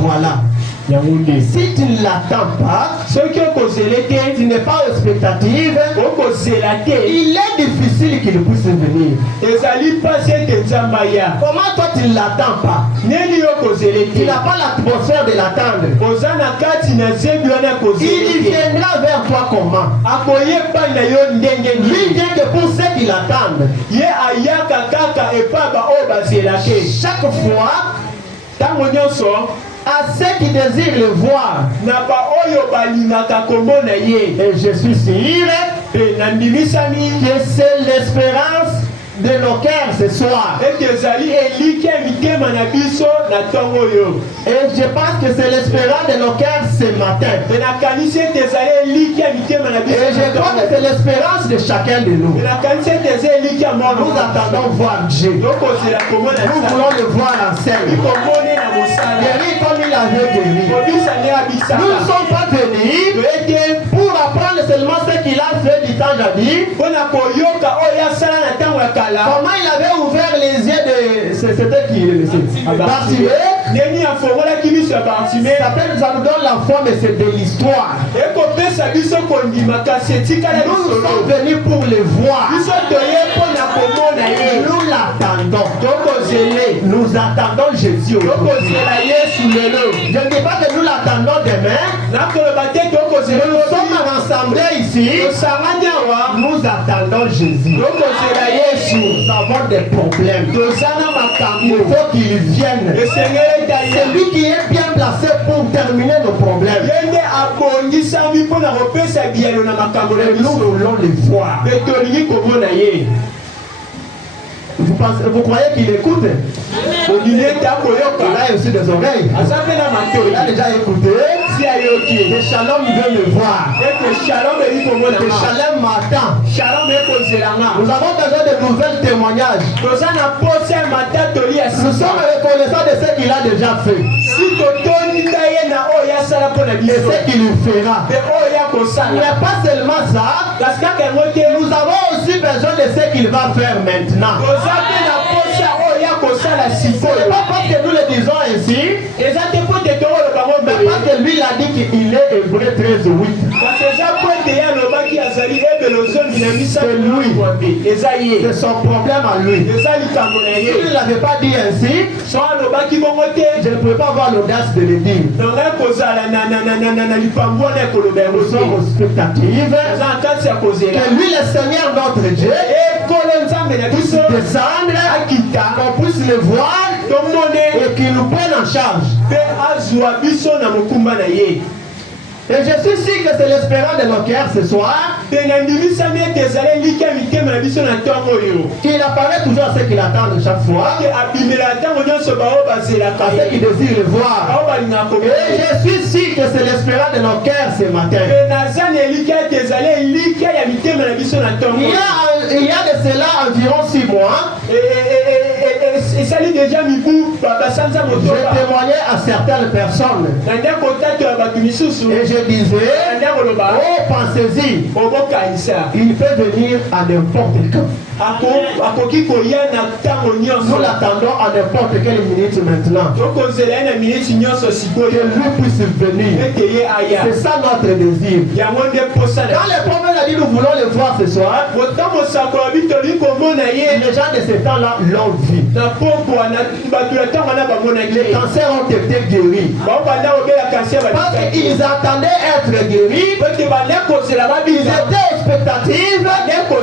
Voilà. Si tu ne l'attends pas, tu n'es pas expectative, il est difficile qu'il puisse venir. Comment toi tu ne l'attends pas? Tu n'as pas l'atmosphère de l'attendre. Il viendra vers toi comment? Il vient que pour ceux qui l'attendent. Chaque fois, à ceux qui désirent le voir, et je suis sûr que c'est l'espérance de nos cœurs ce soir. Et je pense que c'est l'espérance de nos cœurs ce matin. Et je crois que c'est l'espérance de chacun de nous. Nous attendons voir Dieu. Nous voulons le voir en scène. Guéri comme il avait guéri. Nous ne sommes pas venus pour apprendre seulement ce qu'il a fait du temps jadis. Comment il avait ouvert les yeux de... C'était qui? Bartimée. Ça nous donne la foi, mais c'est de l'histoire. Nous sommes venus pour le voir. Nous l'attendons. Nous attendons Jésus. Je ne dis pas que nous l'attendons demain. Nous sommes rassemblés ici. Nous attendons Jésus. Nous avons des problèmes. Il faut qu'il vienne. C'est lui qui est bien placé pour terminer nos problèmes. Et nous voulons le voir. Vous croyez qu'il écoute? Il a aussi des oreilles. Il a déjà écouté. Le Shalom veut me voir. Le Shalom m'attend. Nous avons besoin de nouvelles témoignages. Nous sommes reconnaissants de ce qu'il a déjà fait. fera. Mais pas seulement ça, nous avons aussi besoin de ce qu'il va faire maintenant. C'est pas parce que nous le disons ainsi, mais parce que lui il a dit qu'il est Hébreu 13:8. C'est lui. C'est son problème à lui. Si il ne l'avait pas dit ainsi, je ne pouvais pas avoir l'audace de le dire. Nous sommes aux spectatives que lui le Seigneur notre Dieu puisse descendre, qu'on puisse le voir et qu'il nous prenne en charge. Et je suis sûr que c'est l'espérance de nos cœurs ce soir. Qu'il apparaît toujours à ceux qui l'attendent chaque fois. À ceux qui désirent le voir. Et je suis sûr que c'est l'espérance de nos cœurs ce matin. Il y a de cela environ 6 mois. Je témoignais à certaines personnes. Et je disais, oh pensez-y, il peut venir à n'importe quand. Nous l'attendons à n'importe quelle minute maintenant. Que lui puisse venir. C'est ça notre désir. Quand les prophètes a dit nous voulons le voir ce soir, les gens de ce temps-là l'ont vu. Les cancers ont été guéris. Parce qu'ils attendaient être guéris. Ils étaient expectatifs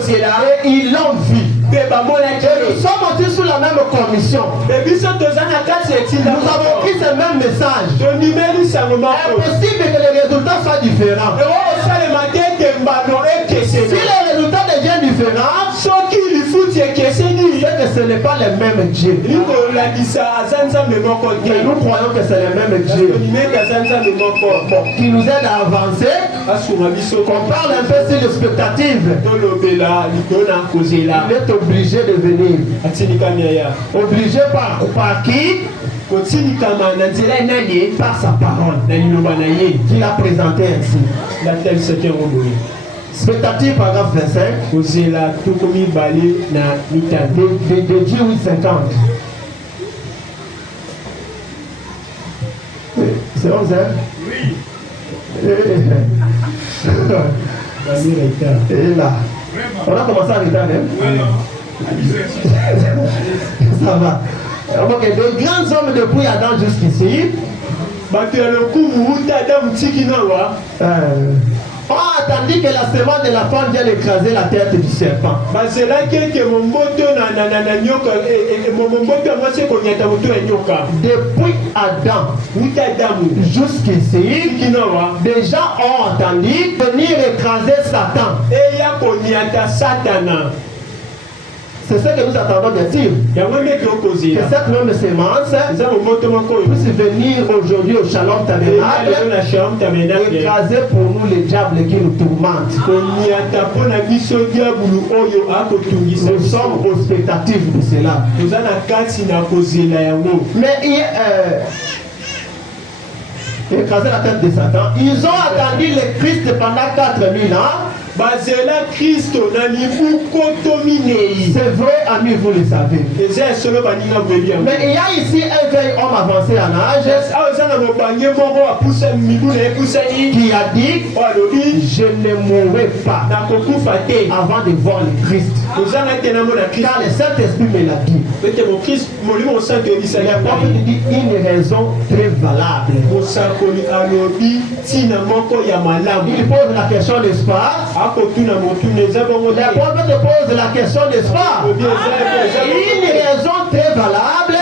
et ils l'ont vu. Nous sommes aussi sous la même commission. Nous avons pris ce même message. Impossible que les résultats soient différents. Si les résultats deviennent différents, c'est que ce n'est pas le même Dieu. Et nous croyons que c'est le même Dieu qui nous aide à avancer. Qu'on parle un peu sur l'expectative. Il est obligé de venir. Obligé par qui? Par sa parole qu'il a présenté ainsi. Spectative paragraphe 25 de Dieu 8:50. C'est 11 heures? Oui. Et là, on a commencé à retard, hein? Ça va. Donc, de grands hommes depuis Adam jusqu'ici ont attendu que la semence de la femme vienne écraser la tête du serpent. Depuis Adam jusqu'ici, des gens ont entendu venir écraser Satan. C'est ce que nous attendons de dire. Que cette même sémence puisse venir aujourd'hui au Shalom Tabernacle écraser pour nous les diables qui nous tourmentent. Nous sommes aux spectatives de cela. Mais écraser la tête de Satan, ils ont attendu le Christ pendant 4000 ans. C'est vrai, amis, vous le savez. Mais il y a ici un vieil homme avancé en âge qui a dit je ne mourrai pas avant de voir le Christ. Car le Saint-Esprit me l'a dit. Le prophète dit une raison très valable. Il pose la question, n'est-ce pas? Le prophète pose la question, n'est-ce pas? Une raison très valable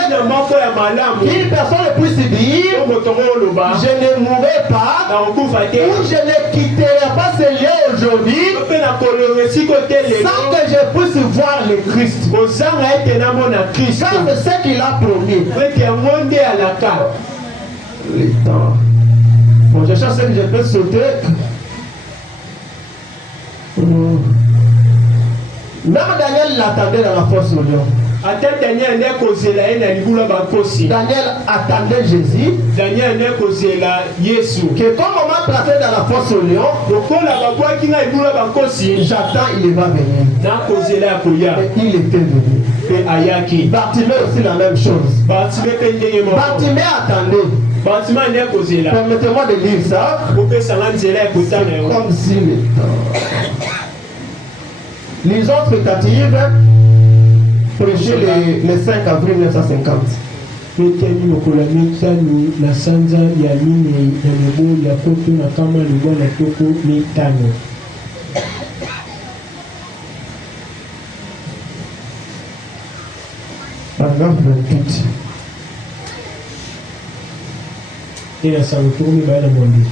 qu'une personne puisse dire je ne mourrai pas ou je ne quitterai pas ce lieu aujourd'hui sans que je puisse voir le Christ. Car c'est ce qu'il a promis. Le temps. Bon, je cherche ce que je peux sauter. Même Daniel l'attendait dans la fosse au lion. Daniel attendait Jésus. Que comme on m'a placé dans la fosse au lion, j'attends, il va venir. Et il était venu. Bartimée aussi la même chose. Bartimée attendait. Permettez-moi de lire ça. C'est comme si le temps. Lisons expectative. Prêcher le 5 avril 1950. Paragraphe 28. Et ça retourne vers le monde.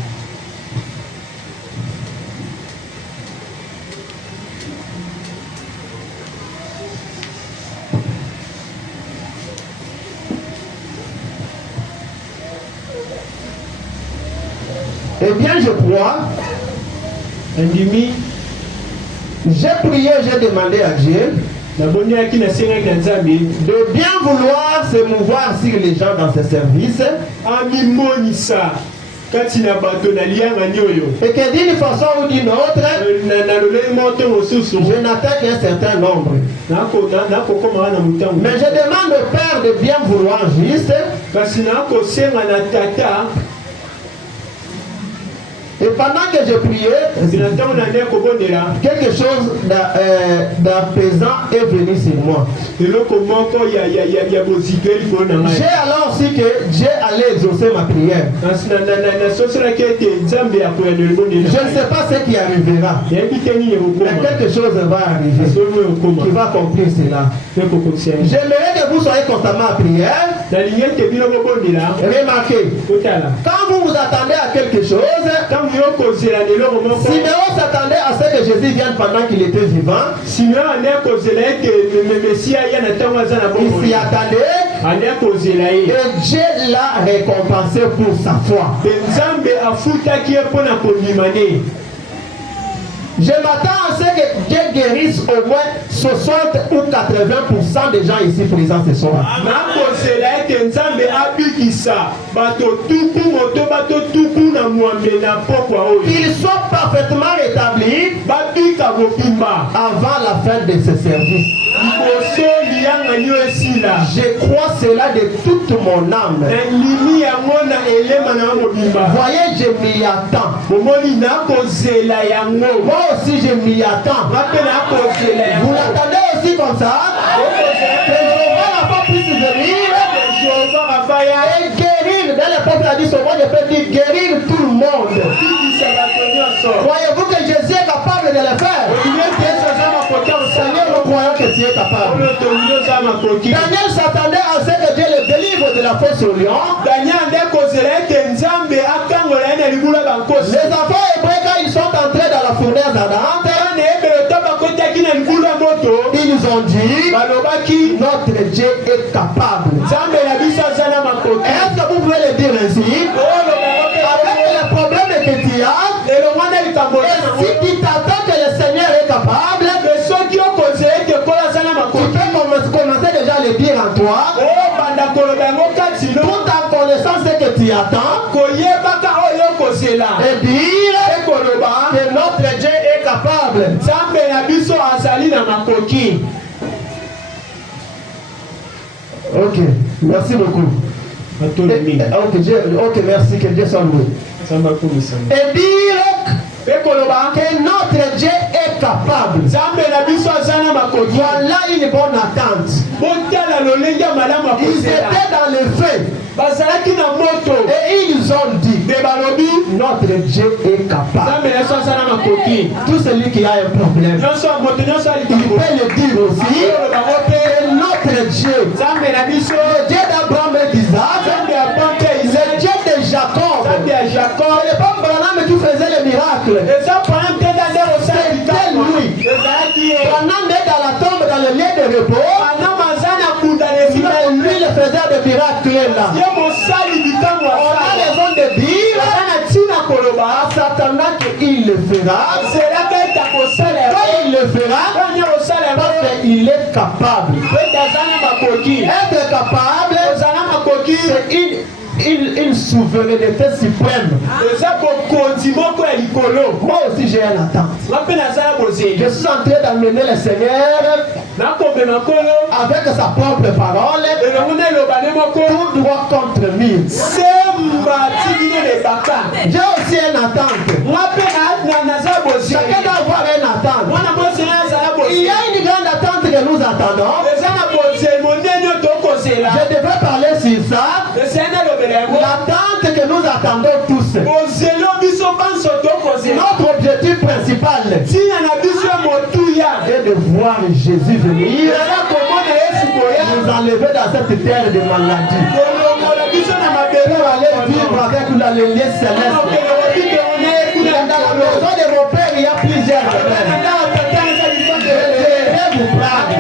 Eh bien, je crois. J'ai prié, j'ai demandé à Dieu de bien vouloir se mouvoir sur les gens dans ses services. Et que d'une façon ou d'une autre, je n'atteins qu'un certain nombre. Mais je demande au Père de bien vouloir juste. Et pendant que je priais, quelque chose d'apaisant est venu sur moi. J'ai alors su que Dieu allait exaucer ma prière. Je ne sais pas ce qui arrivera. Mais quelque chose va arriver qui va accomplir cela. J'aimerais que vous soyez constamment en prière. Remarquez, quand vous vous attendez à quelque chose, Siméon s'attendait à ce que Jésus vienne pendant qu'il était vivant. Il s'y attendait. Et Dieu l'a récompensé pour sa foi. Je m'attends à ce que Dieu guérisse au moins 60 ou 80% des gens ici présents ce soir. Qu'ils soient parfaitement rétablis avant la fin de ce service. Je crois cela de toute mon âme. Voyez, je m'y attends. Moi aussi, je m'y attends. Vous l'attendez aussi comme ça? Que Jéhovah la foi puisse venir et guérir. Dans le peuple a dit ce mot, je peux dire guérir tout le monde. Croyez-vous que Jésus est capable de le faire? Seigneur, nous croyons que tu es capable. Daniel s'attendait à ce que Dieu le délivre de la fosse au lion. Les enfants hébreux, quand ils sont entrés dans la fournaise ardente, ils nous ont dit notre Dieu est capable. Est-ce que vous pouvez le dire ainsi? Avec le problème que tu as, et si tu t'attends que le Seigneur est capable, tu peux commencer déjà à le dire en toi, tout en connaissant ce que tu attends, et dire que notre Dieu est capable. Ok, merci beaucoup. Ok, merci, que Dieu soit loué. Et dire que notre Dieu est capable. Voilà une bonne attente. Ils étaient dans le feu. Et ils ont dit notre Dieu est capable. Tout celui qui a un problème, il peut le dire aussi. Que notre Dieu, le Dieu d'Abraham et d'Isaac, le Dieu de Jacob, c'est le peuple Branham qui faisait les miracles. C'était lui. Branham est dans la tombe, dans le lieu de repos. Lui le faisait des miracles là. On a raison de dire à Satan qu'il le fera. Quand il le fera, parce qu'il est capable. Être capable, c'est une souveraineté suprême. Moi aussi j'ai une attente. Je suis en train d'amener le Seigneur avec sa propre parole. Tout droit contre mille. J'ai aussi une attente. Chacun doit avoir une attente. Il y a une grande attente que nous attendons. Je devrais parler sur ça. L'attente que nous attendons tous. Notre objectif principal est de voir Jésus venir nous enlever dans cette terre de maladie. Pour aller vivre avec la lignée céleste. Dans la maison de mon père, il y a plusieurs domaines. Je vais vous prendre.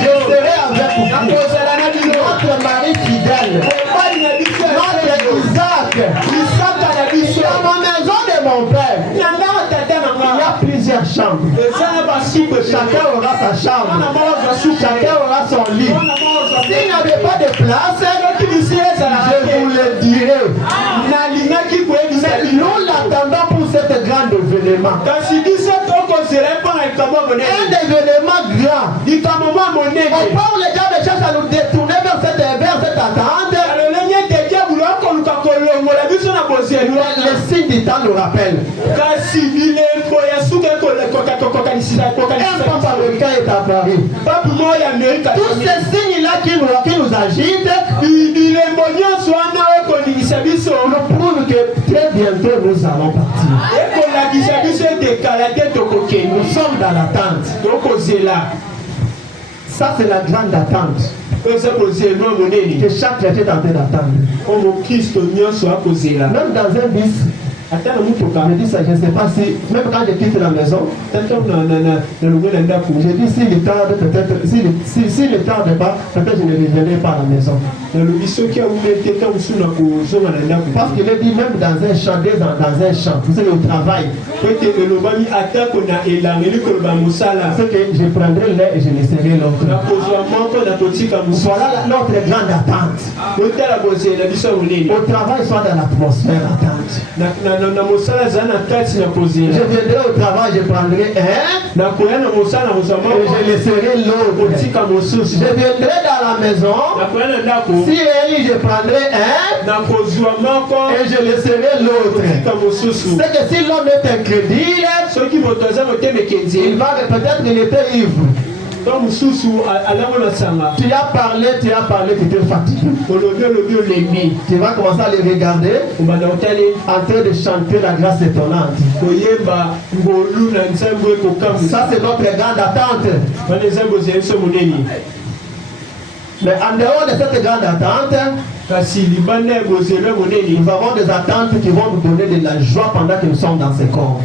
Je serai avec vous. Notre mari fidèle. Notre Isaac. Dans ma maison de mon père, il y a plusieurs chambres. Chacun aura sa chambre. Chacun aura son lit. S'il n'y avait pas de place, je vous le dirai. Nous l'attendons pour cet grand événement. Un événement grand. On parle les gens de cherchent à nous détourner vers cette attente. Le signe du temps nous rappelle. Un papa américain est apparu. Tous ces signes-là qui nous agitent nous prouvent que très bientôt nous allons partir. Nous sommes dans l'attente. Ça, c'est la grande attente que chaque chrétien est en train d'attendre. Même dans un bus, je dis ça, je ne sais pas si, même quand je quitte la maison, je dis s'il ne tarde pas, peut-être je ne reviendrai pas à la maison. Parce qu'il est dit même dans un champ, dans un champ, vous savez, au travail. C'est que je prendrai l'un et je laisserai l'autre. Voilà notre grande attente. Au travail, soit dans l'atmosphère attente. Je viendrai au travail, je prendrai un et je laisserai l'autre. Je viendrai dans la maison, si elle, je prendrai un et je laisserai l'autre. C'est que si l'homme est incrédule, il va peut-être qu'il était ivre. Tu as parlé, tu es fatigué. Tu vas commencer à les regarder en train de chanter la grâce étonnante. Ça, c'est notre grande attente. Mais en dehors de cette grande attente, nous avons des attentes qui vont nous donner de la joie pendant que nous sommes dans ce corps.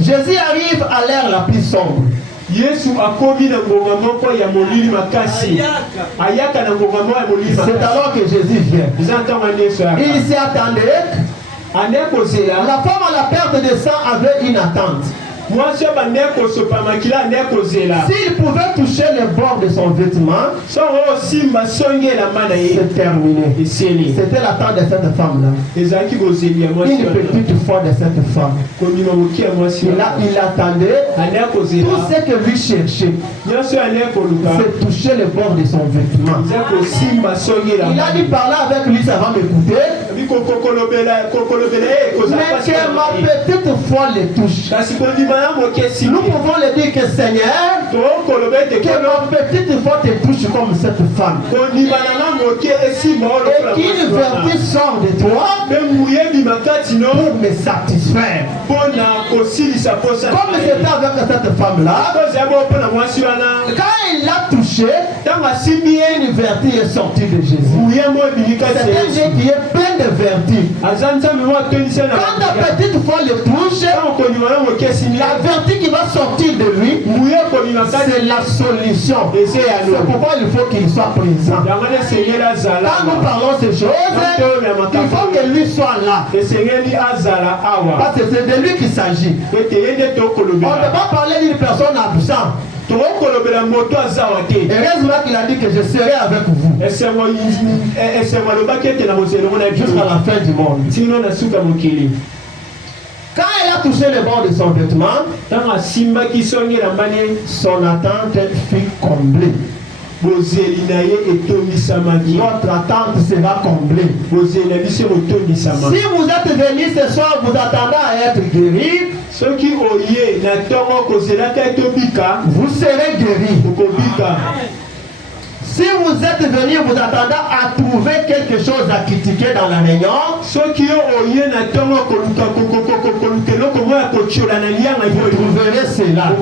Jésus arrive à l'heure la plus sombre. C'est alors que Jésus vient. Il s'y attendait. La femme à la perte de sang avait une attente. S'il pouvait toucher le bord de son vêtement, c'est terminé. C'était l'attente de cette femme-là. Une petite foi de cette femme. Il attendait. Tout ce que lui cherchait, c'est toucher le bord de son vêtement. Il a dit par là avec lui, ça va m'écouter. Mais que ma petite foi le touche. Nous pouvons le dire que Seigneur, que ma petite foi te touche comme cette femme. Et qu'une vertu sort de toi pour me satisfaire. Comme c'était avec cette femme-là, quand il l'a touché, une vertu est sortie de Jésus. C'est un Dieu qui est plein de vertu. Quand ta petite foi le touche, la vertu qui va sortir de lui, c'est la solution. C'est pourquoi il faut qu'il soit présent. Quand nous parlons ces choses, il faut que lui soit là. Parce que c'est de lui qu'il s'agit. On ne peut pas parler d'une personne absente. Heureusement qu'il a dit que je serai avec vous jusqu'à la fin du monde. Quand elle a touché le bord de son vêtement, son attente fut comblée. Notre attente sera comblée. Si vous êtes venu ce soir, vous attendez à être guéri, vous serez guéri. Si vous êtes venu, vous attendez à trouver quelque chose à critiquer dans la réunion, vous trouverez cela.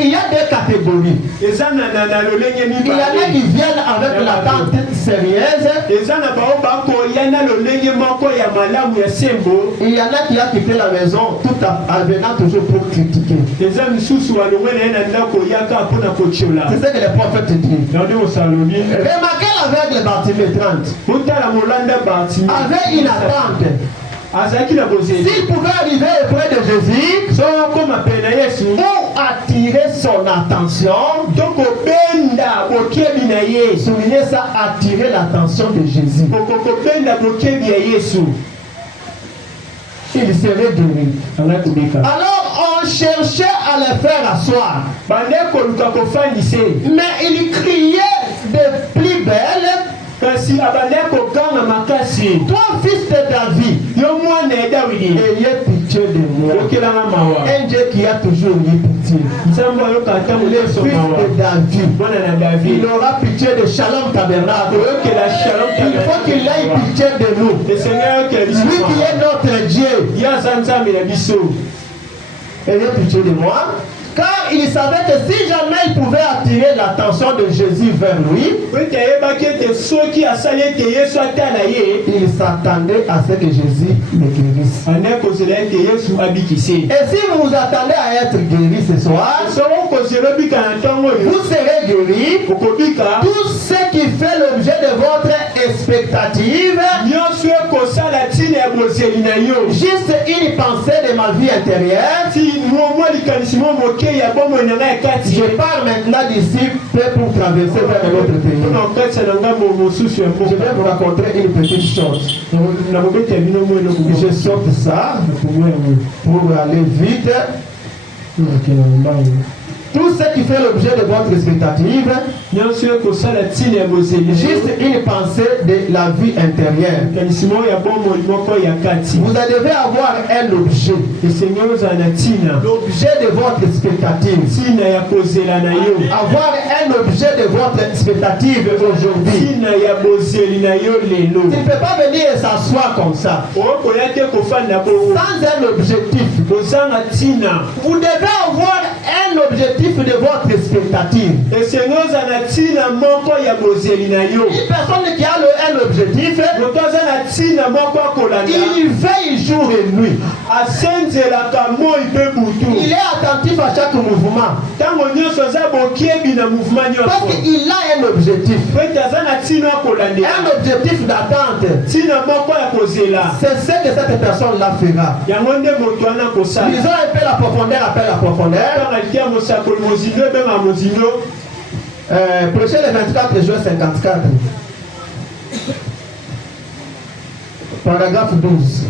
Il y a deux catégories. Il y en a qui viennent avec l'attente sérieuse. Il y en a qui ont quitté la maison tout en venant toujours pour critiquer. C'est ce que les prophètes disent. Remarquez l'aveugle Bartimée 30. Avait une attente. S'il pouvait arriver auprès de Jésus pour attirer son attention, souligner ça, attirer l'attention de Jésus, il serait guéri. Alors on cherchait à le faire asseoir, mais il criait de plus belle. Toi, fils de David, ayez pitié de moi. Un Dieu qui a toujours eu pitié. Le fils de David, il aura pitié de Shalom Tabernacle. Il faut qu'il ait pitié de nous. Lui qui est notre Dieu, ayez pitié de moi. Car il savait que si jamais il pouvait attirer l'attention de Jésus vers lui, il s'attendait à ce que Jésus le guérisse. Et si vous vous attendez à être guéri ce soir, vous serez guéri. Tout ce qui fait l'objet de votre expectative, juste une pensée de ma vie intérieure. Je pars maintenant d'ici pour traverser vers notre pays. Je vais vous raconter une petite chose. Je sorte ça pour aller vite. Tout ce qui fait l'objet de votre expectative, juste une pensée de la vie intérieure. Vous devez avoir un objet. L'objet de votre expectative. Avoir un objet de votre expectative aujourd'hui. Tu ne peux pas venir et s'asseoir comme ça sans un objectif. Vous devez avoir un objectif de votre expectative. Une personne qui a un objectif, il veille jour et nuit. Il est attentif à chaque mouvement. Parce qu'il a un objectif. Un objectif d'attente. C'est ce que cette personne-là fera. Lisons un peu la profondeur après la profondeur. Prêchez le 24 juin 54. Paragraphe 12.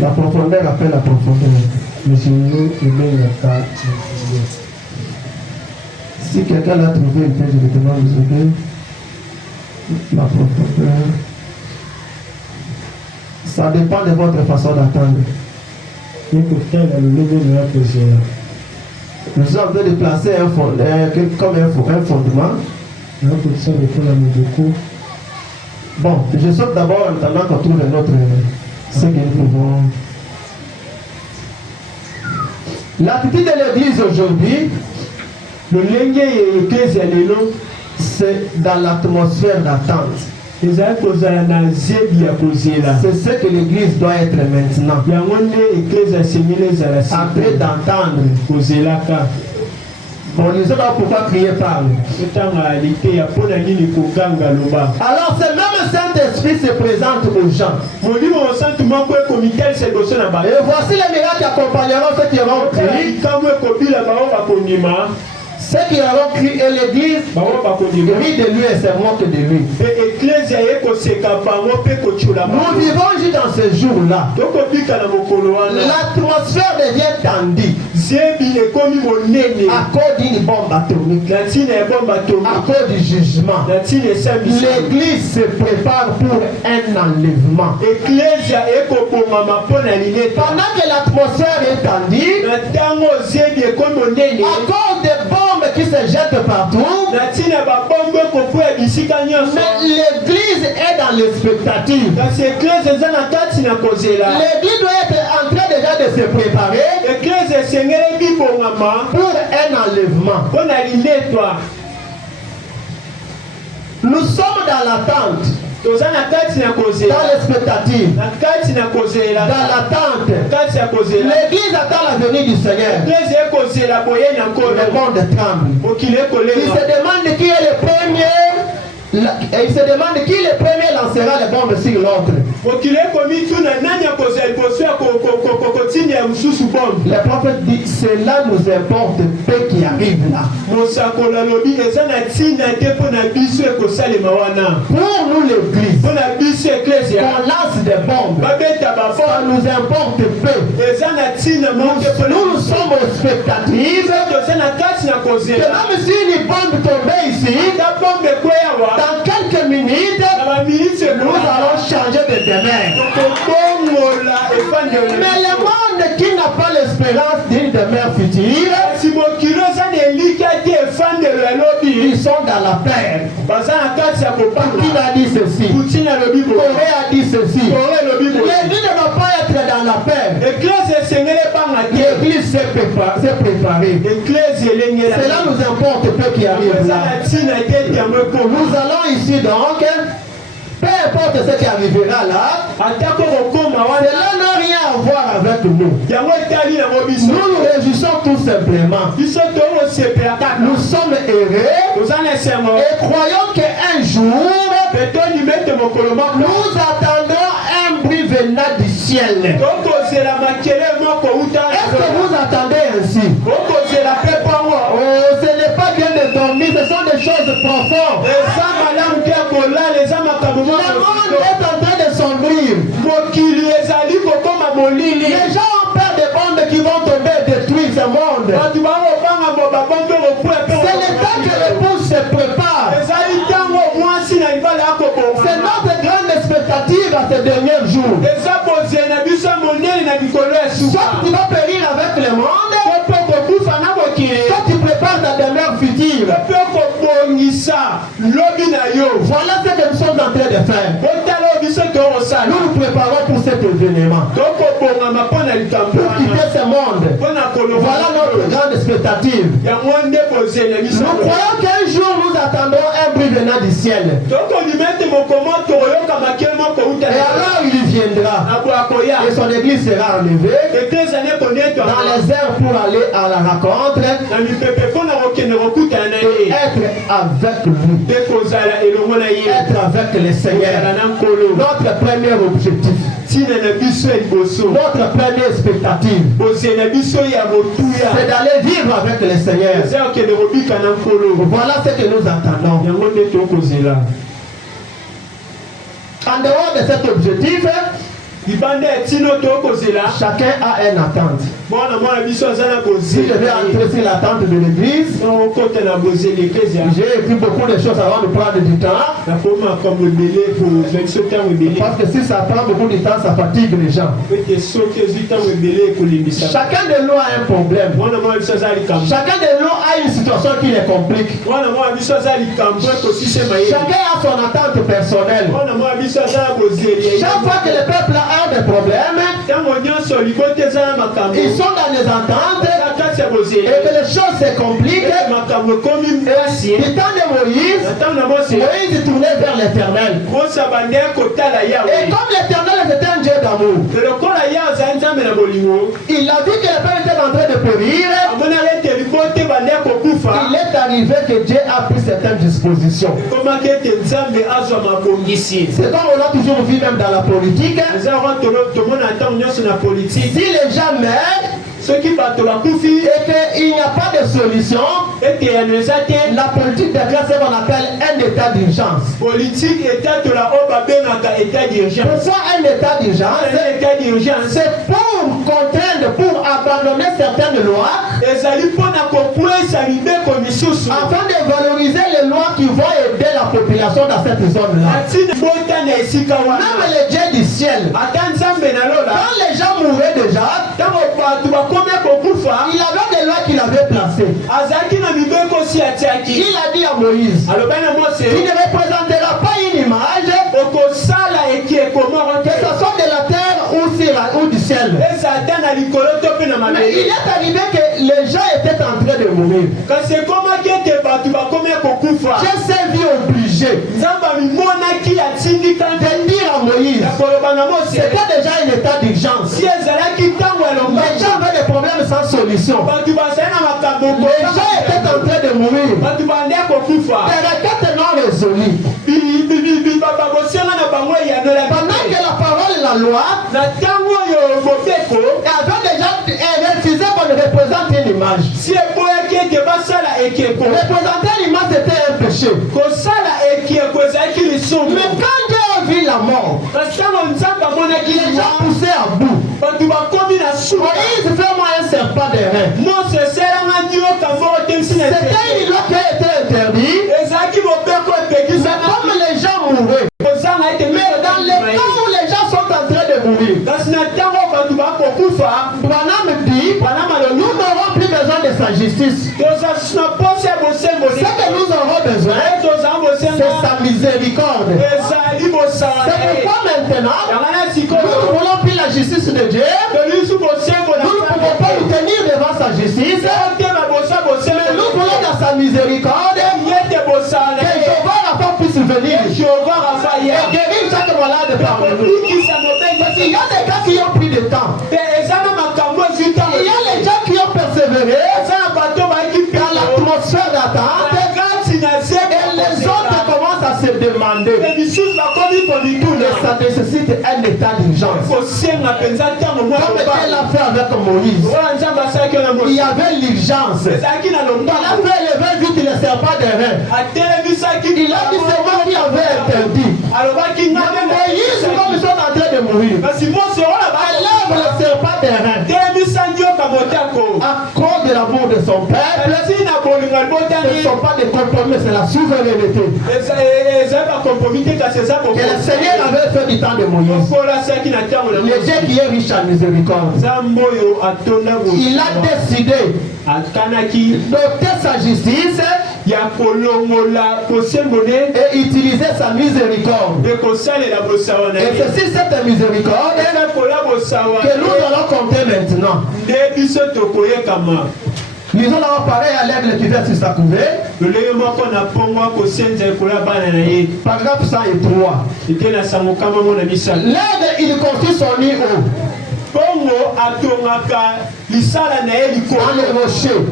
La profondeur appelle la profondeur. Si quelqu'un l'a trouvé, je le demande de trouver la profondeur. Ça dépend de votre façon d'attendre. Nous sommes en train de placer un fondement. Bon, je saute d'abord en attendant qu'on trouve notre ce que nous pouvons. L'attitude de l'église aujourd'hui, c'est dans l'atmosphère d'attente. C'est ce que l'église doit être maintenant. Après d'entendre. Bon, nous allons pouvoir crier par nous. Alors, ce même Saint-Esprit se présente aux gens. Et voici les miracles qui accompagneront ceux qui auront crié. Ceux qui auront crié et l'église rit de lui et se moque de lui. Nous vivons juste dans ce jour-là. L'atmosphère devient tendue à cause d'une bombe atomique, à cause du jugement. L'église se prépare pour un enlèvement. Pendant que l'atmosphère est tendue, à cause des bombes qui se jettent partout, mais l'église est dans l'expectative. L'église doit être en train déjà de se préparer pour un enlèvement. Nous sommes dans l'attente, dans l'expectative, dans l'attente. L'église attend la venue du Seigneur. Le monde tremble. Il se demande qui est le premier. Il se demande qui le premier lancera les bombes sur l'autre. Le prophète dit, cela nous importe peu qui arrive là. Pour nous l'église, qu'on lance des bombes, ça nous importe peu. Nous sommes aux spectatives que même si une bombe tombait ici, dans quelques minutes, nous allons changer de demeure. Mais le monde qui n'a pas l'espérance d'une demeure future, ils sont dans la peur. Poutine a dit ceci. Corée a dit ceci. L'église ne va pas être dans la peur. L'église s'est préparée. Cela nous importe peu qui arrive là. Nous allons ici donc, peu importe ce qui arrivera là, cela n'a rien à voir avec nous. Nous nous réjouissons tout simplement. Nous sommes heureux et croyons qu'un jour, nous attendrons un bruit venant du ciel. Est-ce que vous attendez ainsi? Ce n'est pas bien de dormir, ce sont des choses profondes. Le monde est en train de s'ennuyer. Les gens ont peur des bombes qui vont tomber et détruire ce monde. C'est le temps que l'épouse se prépare. C'est notre grande expectative à ces derniers jours. Soit tu vas périr avec le monde, soit tu prépares ta demeure future. Voilà ce que nous sommes en train de faire. Nous nous préparons pour cet événement. Pour quitter ce monde. Voilà notre grande expectative. Nous croyons qu'un jour nous attendrons un bruit venant du ciel. Et alors il viendra. Et son église sera enlevée dans les airs pour aller à la rencontre et être avec lui. Être avec le Seigneur. Notre premier objectif. Notre première expectative, c'est d'aller vivre avec le Seigneur. Voilà ce que nous attendons. En dehors de cet objectif, chacun a une attente. Si je vais entrer sur l'attente de l'église, j'ai écrit beaucoup de choses avant de prendre du temps. Parce que si ça prend beaucoup de temps, ça fatigue les gens. Chacun de nous a un problème. Chacun de nous a une situation qui les complique. Chacun a son attente personnelle. Chaque fois que le peuple a des problèmes, ils sont dans des attentes que les choses se compliquent. Du temps de Moïse tournait vers l'Éternel. Et comme l'Éternel était un Dieu d'amour, il a vu que le peuple était en train de périr. Il est arrivé que Dieu a pris certaines dispositions. C'est comme on a toujours vu même dans la politique. Si les gens meurent et qu'il n'y a pas de solution, la politique déclare ce qu'on appelle un état d'urgence. Pourquoi un état d'urgence? C'est pour contraindre, pour abandonner certaines lois afin de valoriser les lois qui vont aider la population dans cette zone-là. Même les dieux du ciel, quand les gens mouraient déjà, il avait des lois qu'il avait placées. Il a dit à Moïse, tu ne représenteras pas une image, que ce soit de la terre ou du ciel. Mais il est arrivé que les gens étaient en train de mourir. J'ai servi obligé de dire à Moïse, c'était déjà un état d'urgence. Les gens avaient des problèmes sans solution. Les gens étaient en train de mourir. Des requêtes non résolues. Pendant que la parole et la loi avaient déjà refusé qu'on représente une image. Représenter l'image c'était un péché. Mais quand Dieu a vu la mort, les gens poussaient à bout. Moïse fait-moi un serpent de rein. C'était une loi qui a été interdite. Mais comme les gens mouraient, mais dans les temps où les gens sont en train de mourir, Branham dit, nous n'aurons plus besoin de sa justice. Ce que nous aurons besoin, c'est sa miséricorde. C'est pourquoi maintenant, nous ne voulons plus la justice de Dieu. Nous ne pouvons pas nous tenir devant sa justice. Mais nous voulons dans sa miséricorde que Jéhovah Rapha puisse venir et guérir chaque malade parmi nous. Parce qu'il y a des cas qui ont pris du temps. Il y a les gens qui ont persévéré dans l'atmosphère d'attente. Et les autres commencent à se demander. Ça nécessite un état d'urgence. Comme Dieu l'a fait avec Moïse. Il y avait l'urgence. Il a fait élever vite le serpent des reins. Il a dit c'est moi qui avais interdit. Moïse, comme ils sont en train de mourir, élève le serpent des reins. À cause de l'amour de son peuple, ce ne sont pas des compromis, c'est la souveraineté que le Seigneur avait fait du temps de Moïse. Le Dieu qui est riche en miséricorde, il a décidé d'ôter sa justice et utiliser sa miséricorde. Et c'est sur cette miséricorde que nous allons compter maintenant. Lisons d'abord pareil à l'aigle qui vient sur sa couvée. Paragraphe 103. L'aigle, il construit son nid haut dans les rochers.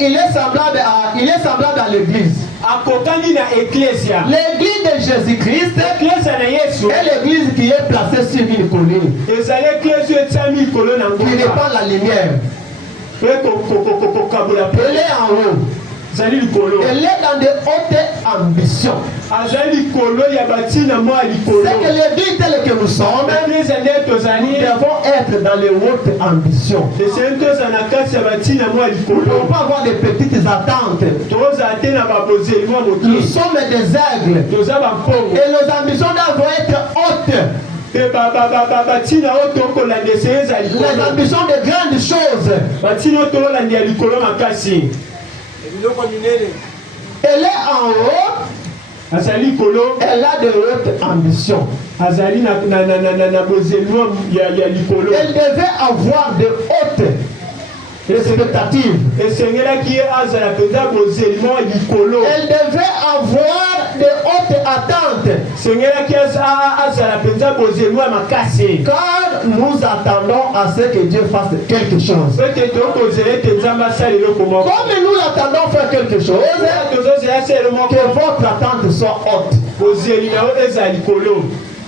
Il est semblable à l'église. L'église de Jésus-Christ est l'église qui est placée sur une colline, qui répand la lumière. Elle est en haut. Elle est dans de hautes ambitions. C'est que l'église telle que nous sommes, nous devons être dans les hautes ambitions. Nous ne pouvons pas avoir de petites attentes. Nous sommes des aigles. Et nos ambitions doivent être hautes. Les ambitions de grandes choses. Elle est en haut Elle a de hautes ambitions. Elle devait avoir de hautes expectatives. Elle devait avoir de hautes attentes. Car nous attendons à ce que Dieu fasse quelque chose. Comme nous l'attendons faire quelque chose, que votre attente soit haute.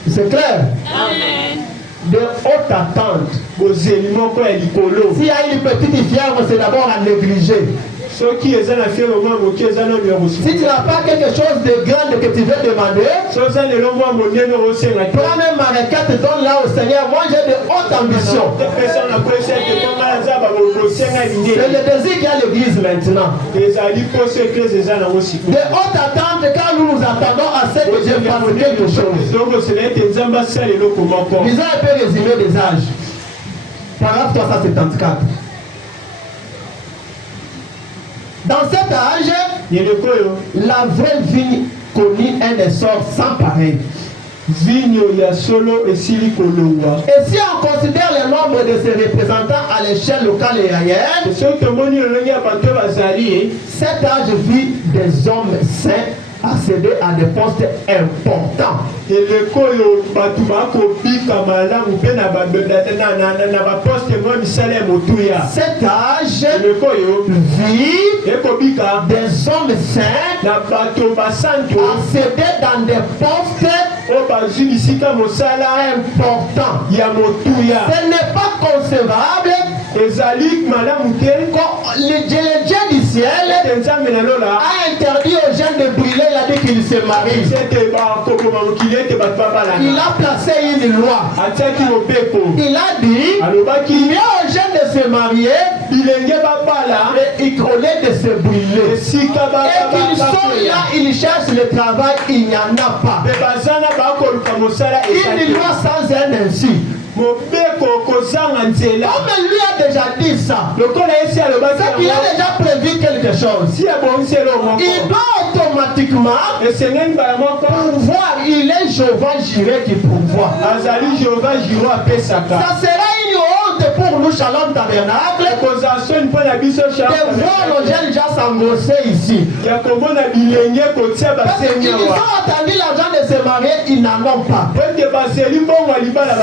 C'est clair? Amen. De haute attente. S'il y a une petite fièvre, c'est d'abord à négliger. Si tu n'as pas quelque chose de grand que tu veux demander, prends même ma requête, donne-la au Seigneur. Moi j'ai de hautes ambitions. C'est le désir qu'il y a à l'église maintenant. De hautes attentes, car nous nous attendons à ce que Dieu fasse quelque chose. Disons un peu résumé des âges. Paragraphe 374. Dans cet âge, la vraie vigne connut un essor sans pareil. Et si on considère le nombre de ses représentants à l'échelle locale et ailleurs, cet âge vit des hommes saints accéder à des postes importants. Cet âge vit des hommes saints accéder dans des postes importants. Ce n'est pas concevable que le Dieu du ciel a interdit aux jeunes de brûler, il a dit qu'ils se marient. Il a placé une loi. Il a dit qu'il y a aux jeunes de se marier et au lieu de se brûler. Et qu'ils sont là, ils cherchent le travail, il n'y en a pas. Une loi sans un ainsi. Comme lui a déjà dit ça, c'est qu'il a déjà prévu quelque chose. Il doit automatiquement pouvoir. Il est Jéhovah Jireh qui pourvoit. Ça sera une honte pour nous, Shalom Tabernacle, de voir nos jeunes gens s'engrosser ici. Parce qu'ils ont attendu l'argent de se marier, ils n'en ont pas.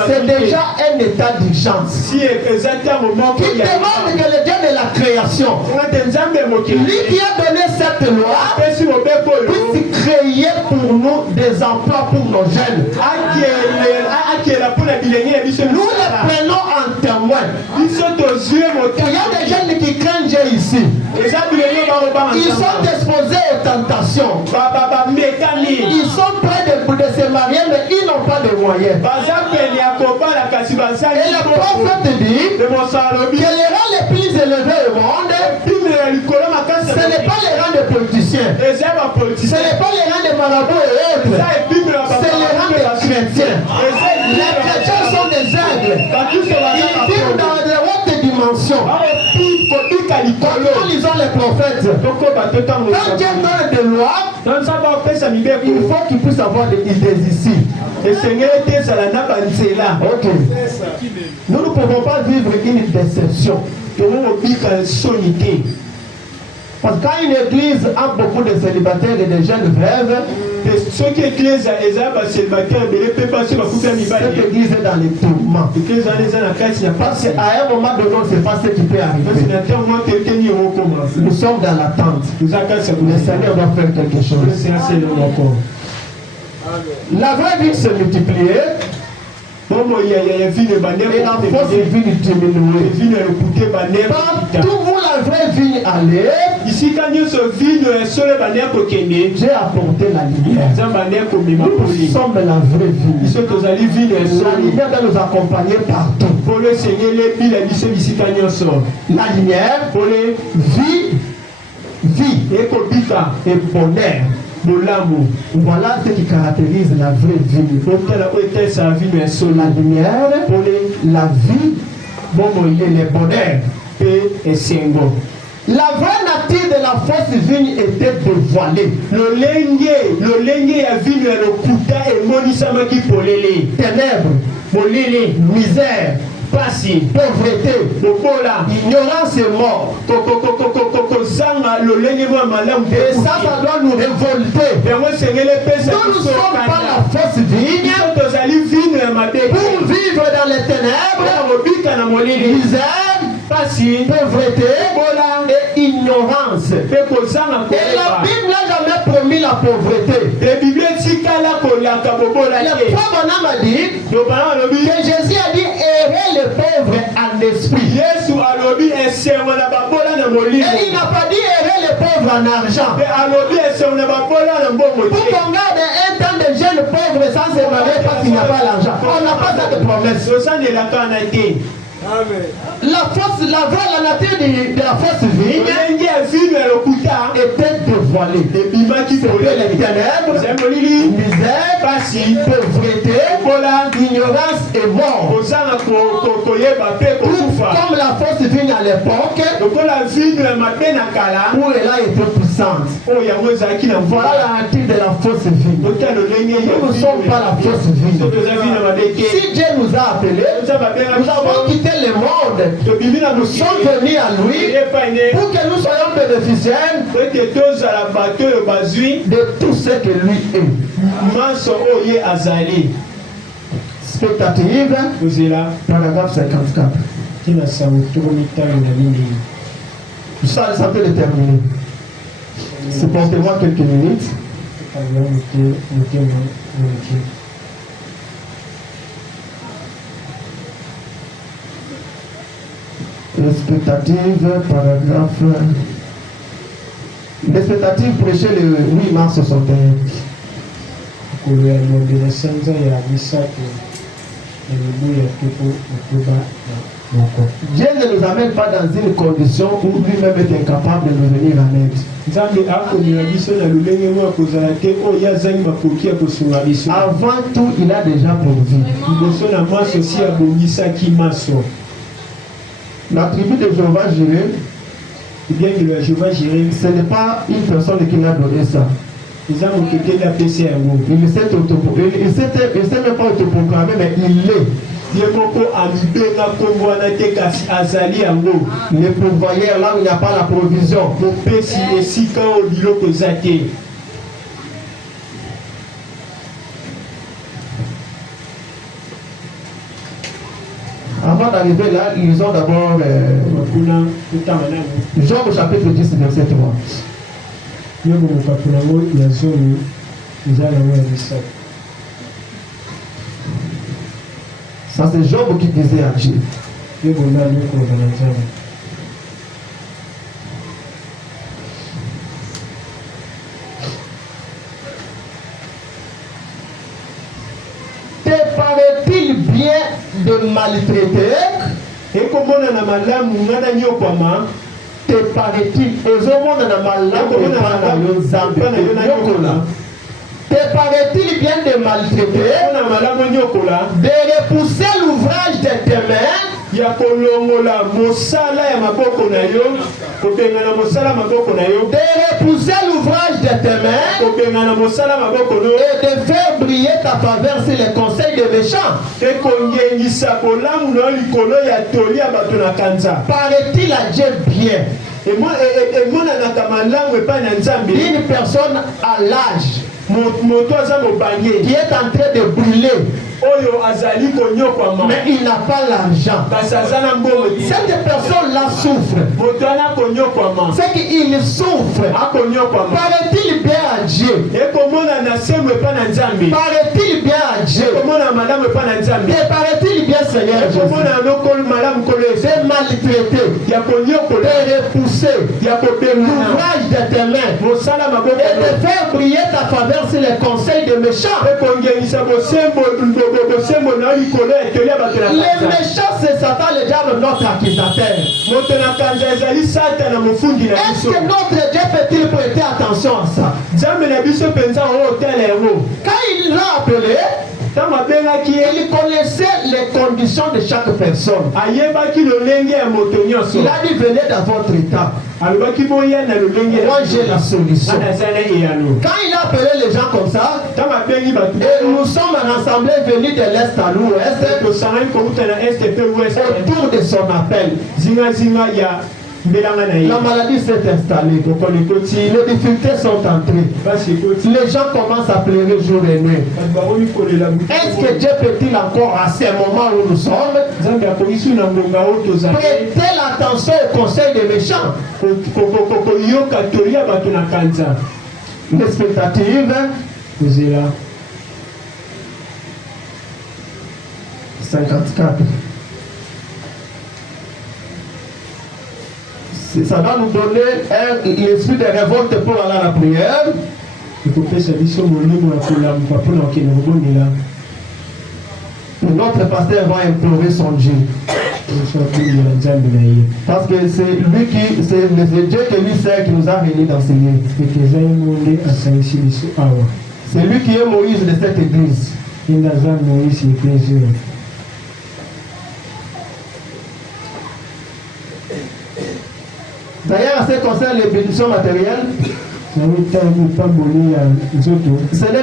C'est déjà un état d'urgence qui demande que le Dieu de la création, lui qui a donné cette loi, puisse créer pour nous des emplois pour nos jeunes. Nous les prenons en témoin. Il y a des jeunes qui craignent Dieu ici. Ils sont exposés aux tentations. Ils sont prêts de se marier, mais ils n'ont pas de moyens. Et le prophète dit que les rangs les plus élevés au monde, ce n'est pas les rangs de politiciens, ce n'est pas les rangs de marabouts et autres, c'est les rangs des chrétiens. Les chrétiens sont des aigles. Ils vivent dans de hautes dimensions. Quand nous lisons les prophètes, quand Dieu donne des lois, il faut qu'il puisse avoir des idées ici. Ok. Nous ne pouvons pas vivre une déception. Parce que quand une église a beaucoup de célibataires et de jeunes veuves, cette église est dans les tourments. Parce qu'à un moment donné, on ne sait pas ce qui peut arriver. Nous sommes dans l'attente. Le Seigneur doit faire quelque chose. La vraie vie se multipliait. Et la fausse vigne diminuée. Partout où la vraie vigne allait, j'ai apporté la lumière. Nous sommes la vraie vigne. La lumière doit nous accompagner partout. La lumière, vie et bonheur. Voilà ce qui caractérise la vraie vie. La lumière, la vie et le bonheur. La vraie nature de la fausse vigne était dévoilée. Le lenge ya vigne ya lokuta emonisama ki polele. Ténèbres, molele, misère, pasi, pauvreté, bobola, ignorance et mort. Et ça doit nous révolter. Nous ne sommes pas la fausse vigne pour vivre dans les ténèbres, misère, pasi, pauvreté et ignorance. Et la Bible n'a jamais promis la pauvreté. Le pauvre homme a dit que Jésus a dit errer les pauvres en esprit. Et il n'a pas dit errer les pauvres en argent. Pour qu'on garde un temps de jeunes pauvres sans se marier parce qu'il n'y a pas l'argent. On n'a pas cette promesse. La nature de la fausse vigne était dévoilée. C'était les ténèbres, misère, pauvreté, ignorance et mort. Comme la fausse vigne à l'époque, où elle a été puissante. Voilà la nature de la fausse vigne. Nous ne sommes pas la fausse vigne. Si Dieu nous a appelés, nous avons quitté le monde. Nous sommes venus à lui pour que nous soyons bénéficiaires de tout ce que lui est. Spectative, paragraphe 54. Ça peut le terminer. Supportez-moi quelques minutes. L'expectative, paragraphe. L'expectative prêchée le 8 mars 61. Dieu ne nous amène pas dans une condition où lui-même est incapable de nous venir en aide. Avant tout, il a déjà pourvu. La tribu de Jéhovah Jireh, ce n'est pas une personne qui l'a donné ça. Il ne s'est même pas autoproclamé, mais il l'est. Le pourvoyeur, là où il n'y a pas la provision. Avant d'arriver là, lisons d'abord Job chapitre 10, verset 3. Ça c'est Job qui disait à Dieu. Te paraît-il bien de maltraiter? Et comment on a mal te paraît-il te paraît-il bien de maltraiter, de repousser l'ouvrage de tes mains, de repousser l'ouvrage de tes mains et de faire briller ta faveur sur les conseils des méchants? Paraît-il à Dieu bien une personne à l'âge qui est en train de brûler, mais il n'a pas l'argent? Cette personne-là souffre. C'est qu'il souffre. Paraît-il bien à Dieu? Paraît-il bien à Dieu? Et paraît-il bien, Seigneur Jésus, de maltraiter, de repousser l'ouvrage de tes mains et de faire briller ta faveur sur les conseils des méchants? Les méchants, c'est Satan, le diable, notre accusateur. Est-ce que notre Dieu peut-il prêter attention à ça? Quand il l'a appelé, Il connaissait les conditions de chaque personne. Il a dit venez dans votre état. Moi j'ai la solution. Quand il a appelé les gens comme ça, et nous sommes en assemblée venus de l'Est à l'Ouest, autour de son appel, la maladie s'est installée. Les difficultés sont entrées. Les gens commencent à pleurer jour et nuit. Est-ce que Dieu peut-il encore à ce moment où nous sommes prêter l'attention au conseil des méchants? L'expectative 54. Ça va nous donner l'esprit de révolte pour aller à la prière. Notre pasteur va implorer son Dieu. Parce que c'est lui qui, c'est le Dieu que lui sert qui nous a réunis d'enseigner. C'est lui qui est Moïse de cette église. D'ailleurs, en ce qui concerne les bénédictions matérielles, ce n'est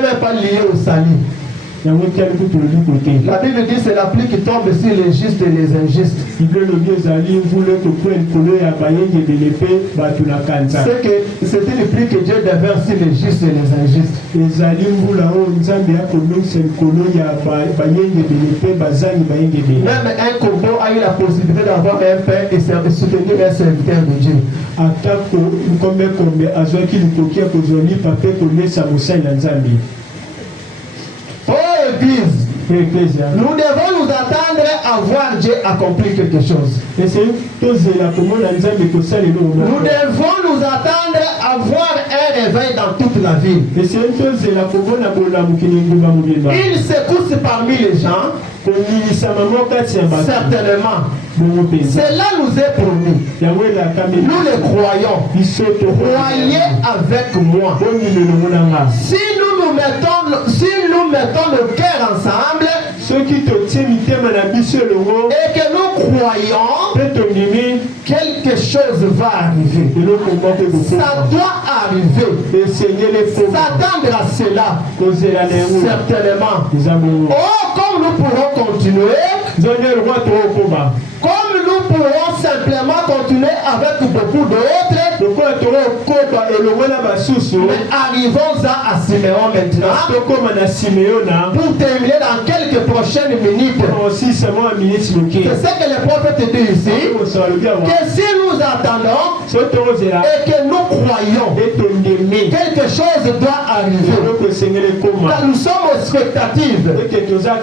même pas lié au salut. La Bible dit que c'est la pluie qui tombe sur les justes et les injustes. C'est une pluie que Dieu déverse sur les justes et les injustes. Même un corbeau a eu la possibilité d'avoir un père et soutenir un serviteur de Dieu. Église, nous devons nous attendre à voir Dieu accomplir quelque chose. Nous devons nous attendre à voir un réveil dans toute la ville. Il s'écoute parmi les gens. Certainement. Cela nous est promis. Nous le croyons. Croyez avec moi. Si nous mettons nos cœurs ensemble et que nous croyons, quelque chose va arriver. Ça doit arriver. S'attendre à cela. Certainement. Oh, comme nous pourrons continuer. Comme nous pourrons simplement continuer avec beaucoup d'autres. Mais arrivons à Siméon maintenant. Pour terminer dans quelques prochaines minutes. C'est ce que le prophète dit ici. Que si nous attendons et que nous croyons, quelque chose doit arriver. Car nous sommes aux expectatives.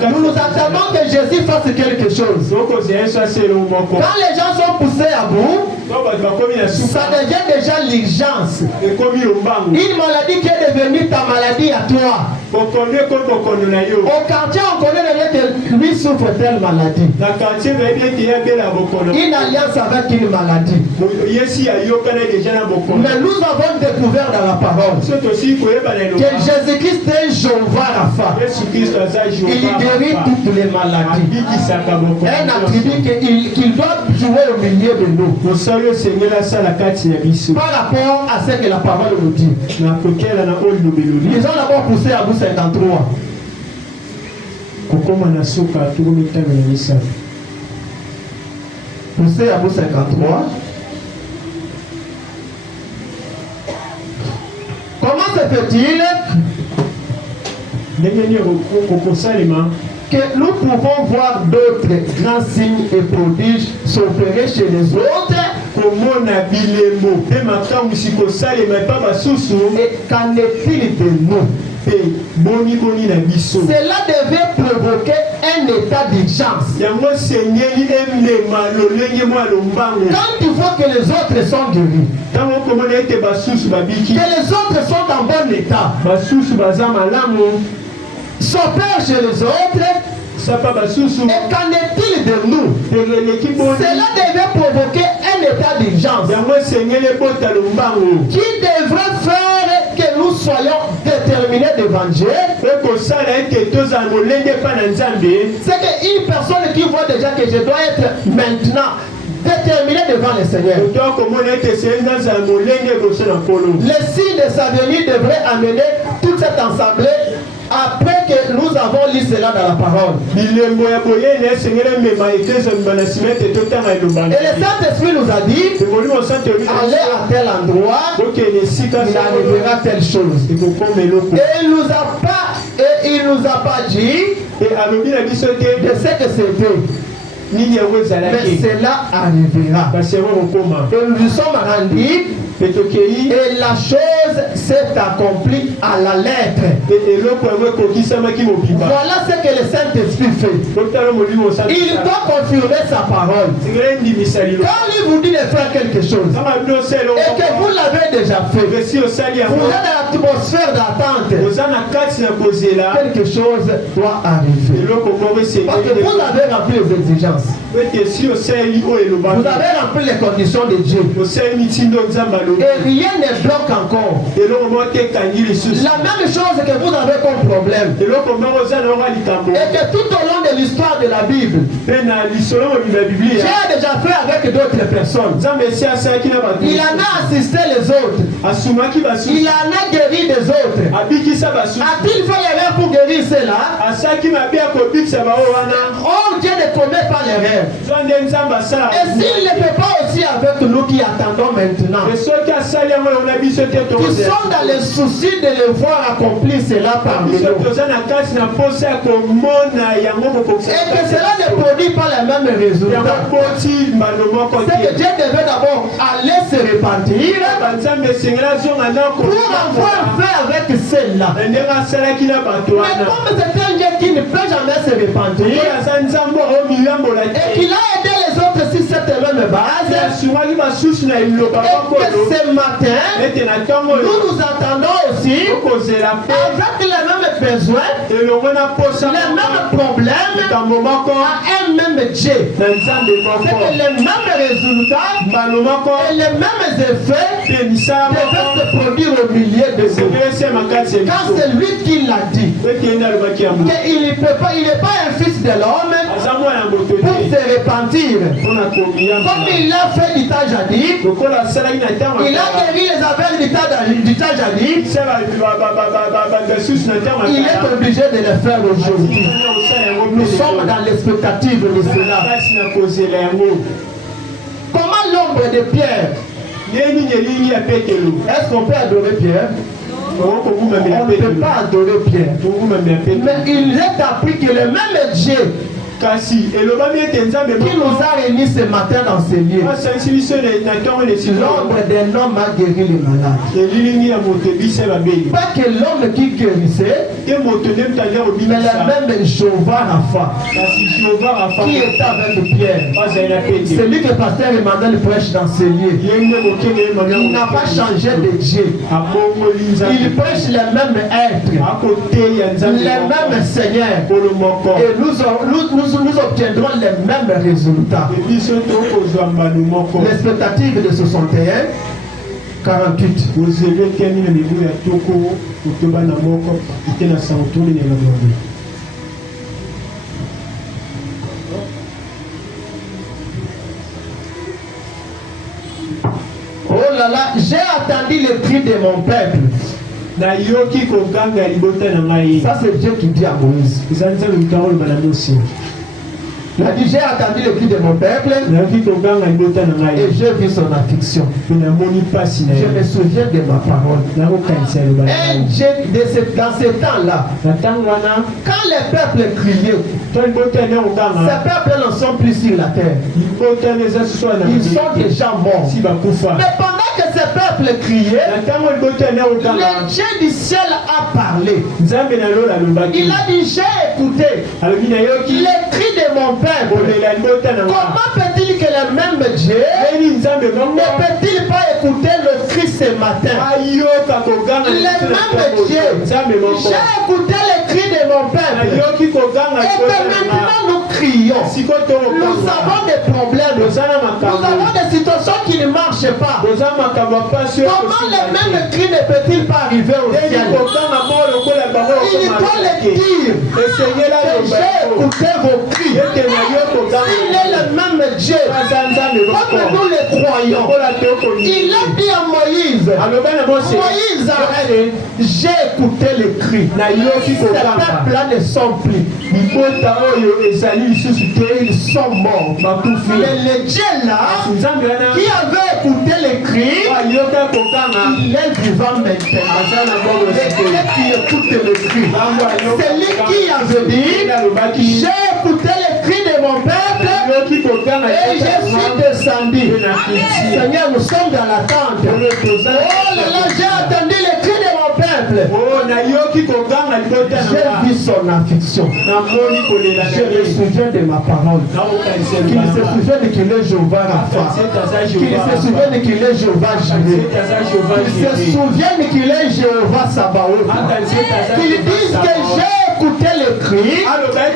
Nous nous attendons que Jésus fasse quelque chose. Quand les gens sont poussés à bout, ça devient déjà l'urgence. Une maladie qui est devenue ta maladie à toi. Au quartier, on connaît que lui souffre telle maladie. Une alliance avec une maladie. Mais nous avons découvert dans la parole que Jésus-Christ est Jéhovah Rapha. Il guérit toutes les maladies. Un attribut qu'il doit jouer au milieu de nous. Par rapport à ce que la parole nous dit. Ils ont d'abord poussé à vous 53. Poussé à vous 53. Comment se fait-il que nous pouvons voir d'autres grands signes et prodiges s'opérer chez les autres? Et qu'en est-il de nous? Cela devait provoquer un état d'urgence. Quand tu vois que les autres sont guéris, que les autres sont en bon état, s'opère chez les autres, et qu'en est-il de nous? Cela devait provoquer un état d'urgence qui devrait faire que nous soyons déterminés d'évangile, c'est qu'une personne qui voit déjà que je dois être maintenant déterminé devant le Seigneur. Le signe de sa venue devrait amener toute cette assemblée après que nous avons lu cela dans la parole. Et le Saint-Esprit nous a dit, allez à tel endroit, il arrivera telle chose. Et il nous a pas dit de ce que c'était. Mais cela arrivera. Et nous nous sommes rendus et la chose s'est accomplie à la lettre. Voilà ce que le Saint-Esprit fait. Il doit confirmer sa parole. Quand il vous dit de faire quelque chose et que vous l'avez déjà fait, vous êtes dans l'atmosphère d'attente, quelque chose doit arriver. Parce que vous avez rempli les exigences. Vous avez rempli les conditions de Dieu. Et rien ne bloque encore. La même chose que vous avez comme problème. Et que tout au long de l'histoire de la Bible, Dieu a déjà fait avec d'autres personnes. Il en a assisté les autres. Il en a guéri des autres. A-t-il fait l'erreur pour guérir cela? Oh, Dieu ne commet pas l'erreur. Et s'il ne fait pas aussi avec nous qui attendons maintenant, qui sont dans le souci de le voir accomplir cela parmi nous, et que cela ne produit pas les mêmes résultats, c'est que Dieu devait d'abord aller se repentir pour avoir fait avec cela. Mais comme c'est un Dieu qui ne peut jamais se repentir, et qu'il a aidé les autres sur cette même base, et que ce matin, nous nous attendons aussi avec les mêmes besoins, les mêmes problèmes, à un même Dieu. C'est que les mêmes résultats et les mêmes effets devaient se produire au milieu de nous. Quand c'est lui qui l'a dit, qu'il n'est pas un fils de l'homme pour se repentir. Comme il l'a fait du temps jadis, il a guéri les aveugles du temps jadis, il est obligé de le faire aujourd'hui. Nous sommes dans l'expectative de cela. Comment l'ombre de Pierre? Est-ce qu'on peut adorer Pierre? On ne peut pas adorer Pierre. Mais il est appris que le même Dieu qui nous a réunis ce matin dans ces lieux, l'ombre d'un homme a guéri les malades. Pas que l'homme qui guérissait, mais le même Jéhovah Rapha qui était avec Pierre. C'est lui que le pasteur Emmanuel prêche dans ces lieux. Il n'a pas changé de Dieu. Il prêche les mêmes êtres, les mêmes seigneurs. Et nous obtiendrons les mêmes résultats. L'expectative de 61, 48. Oh là là, j'ai attendu le cri de mon peuple. Ça c'est Dieu qui dit à Moïse. Il a dit, j'ai attendu le cri de mon peuple et j'ai vu son affliction. Je me souviens de ma parole. Et dans ce temps-là, quand les peuples criaient, ces peuples n'en sont plus sur la terre. Ils sont déjà morts. Mais pendant que ces peuples criaient, le Dieu du ciel a parlé. Il a dit, j'ai écouté les cris de mon peuple. Comment peut-il que le même Dieu ne peut-il pas écouter le cri ce matin? Le même Dieu, j'ai écouté les cris de mon peuple. Et que maintenant nous crions, nous avons des problèmes, nous avons des situations qui ne marchent pas. Comment les mêmes cris ne peut-il pas arriver au ciel? Il faut le dire que j'ai écouté vos cris. Il est le même Dieu, comme nous le croyons. Il a dit à Moïse, Moïse, j'ai écouté les cris. Ces peuples-là ne sont plus. Ils sont morts. Mais le Dieu là, qui avait écouté les cris, il est vivant maintenant. Et qui écoute les cris, c'est lui qui avait dit, j'ai écouté les cris de mon peuple et je suis descendu. Seigneur, nous sommes dans l'attente. Oh là là, j'ai entendu les cris de mon peuple. J'ai vu son affliction. Je me souviens de ma parole. Qu'il se souvienne qu'il est Jéhovah Rapha. Qu'il se souvienne qu'il est Jéhovah Jireh. Qu'il se souvienne qu'il est Jéhovah Sabaoth. Qu'il dise que j'ai écouté les cris et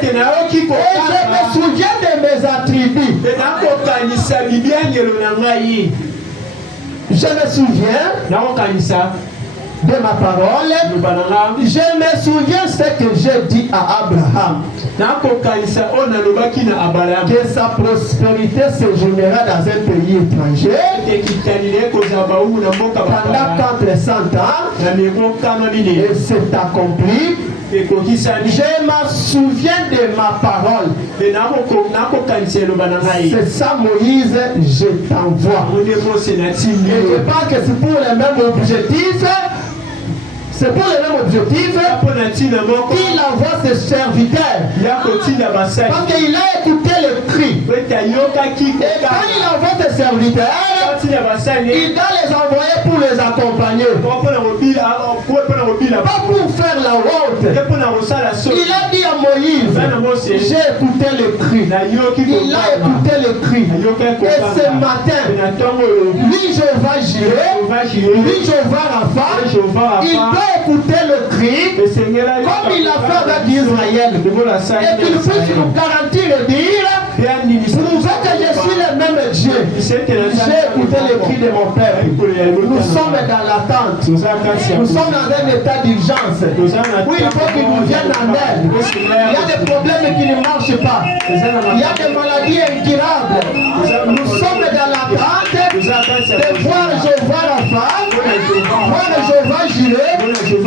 je me souviens de mes attributs. Je me souviens de ma parole. Je me souviens ce que j'ai dit à Abraham, que sa prospérité séjournera dans un pays étranger pendant 400 ans, et c'est accompli. Je me souviens de ma parole. C'est ça, Moïse, je t'envoie. Et je pense que c'est pour les mêmes objectifs. C'est pour le même objectif qu'il envoie ses serviteurs. Parce qu'il a écouté le cri. Et quand il envoie ses serviteurs, il doit les envoyer pour les accompagner. Pas pour faire la honte. Il a dit à Moïse, j'ai écouté le cri. Il a écouté le cri. Et ce matin, lui Jéhovah Jireh, lui Jéhovah Rapha, il doit écouter le cri comme il a fait avec Israël. Et qu'il puisse nous garantir et dire, prouvez que je suis le même Dieu. J'ai écouté le cri de mon père. Nous sommes dans l'attente. Nous sommes dans un état d'urgence. Oui, il faut qu'il nous vienne en aide. Il y a des problèmes qui ne marchent pas. Il y a des maladies incurables. Nous sommes dans l'attente de voir Jéhovah Rapha, voir Jéhovah Jireh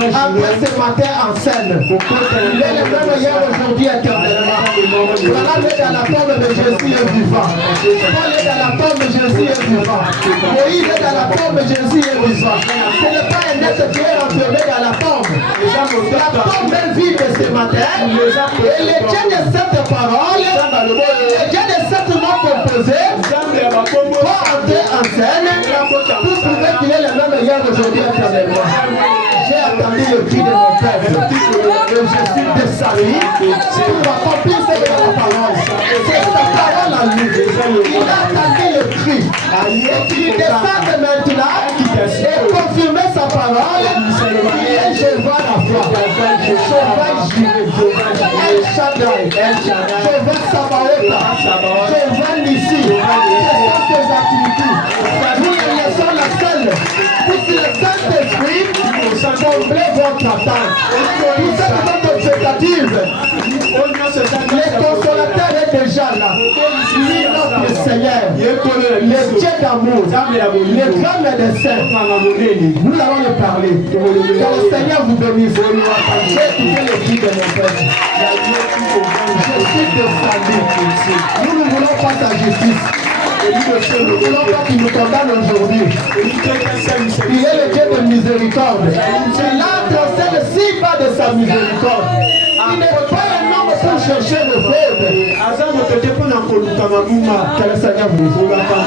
après ce matin en scène. Il est le même hier, aujourd'hui, éternellement. Voilà, est dans la tombe de Jésus est vivant. Paul est dans la tombe de Jésus est vivant. Moïse est dans la tombe de Jésus est vivant. Ce n'est pas un être qui est enfermé dans la tombe. La tombe est vide ce matin. Et le Dieu de cette parole, le Dieu de cette noms composée, va entrer en scène pour prouver qu'il est le même hier, aujourd'hui, éternellement. J'ai attendu le cri de mon père. Et je suis descendu pour accomplir ce que la parole. C'est sa parole à lui. Il a attendu le cri. Et qu'il descende maintenant et confirmer sa parole. Il est Jéhovah Rapha, Jéhovah Jireh, El Shaddai, Jéhovah Sabaoth, Jéhovah Nissi. Ce sont ses attributs. Nous ne laissons la seule. Puisque le Saint-Esprit comblait votre attente. Tout ce qui est objectif, le consolateur est déjà là. Lui, notre Seigneur, le Dieu d'amour, le grand médecin, nous allons le parler. Que le Seigneur vous bénisse. J'ai écouté le cri de mon père. Je suis descendu. Nous ne voulons pas sa justice. Nous ne voulons pas qu'il nous condamne aujourd'hui. Il est le Dieu de miséricorde. Il a transcendé si bas de sa miséricorde. Il n'est pas un homme pour chercher le faute. Que le Seigneur vous bénisse.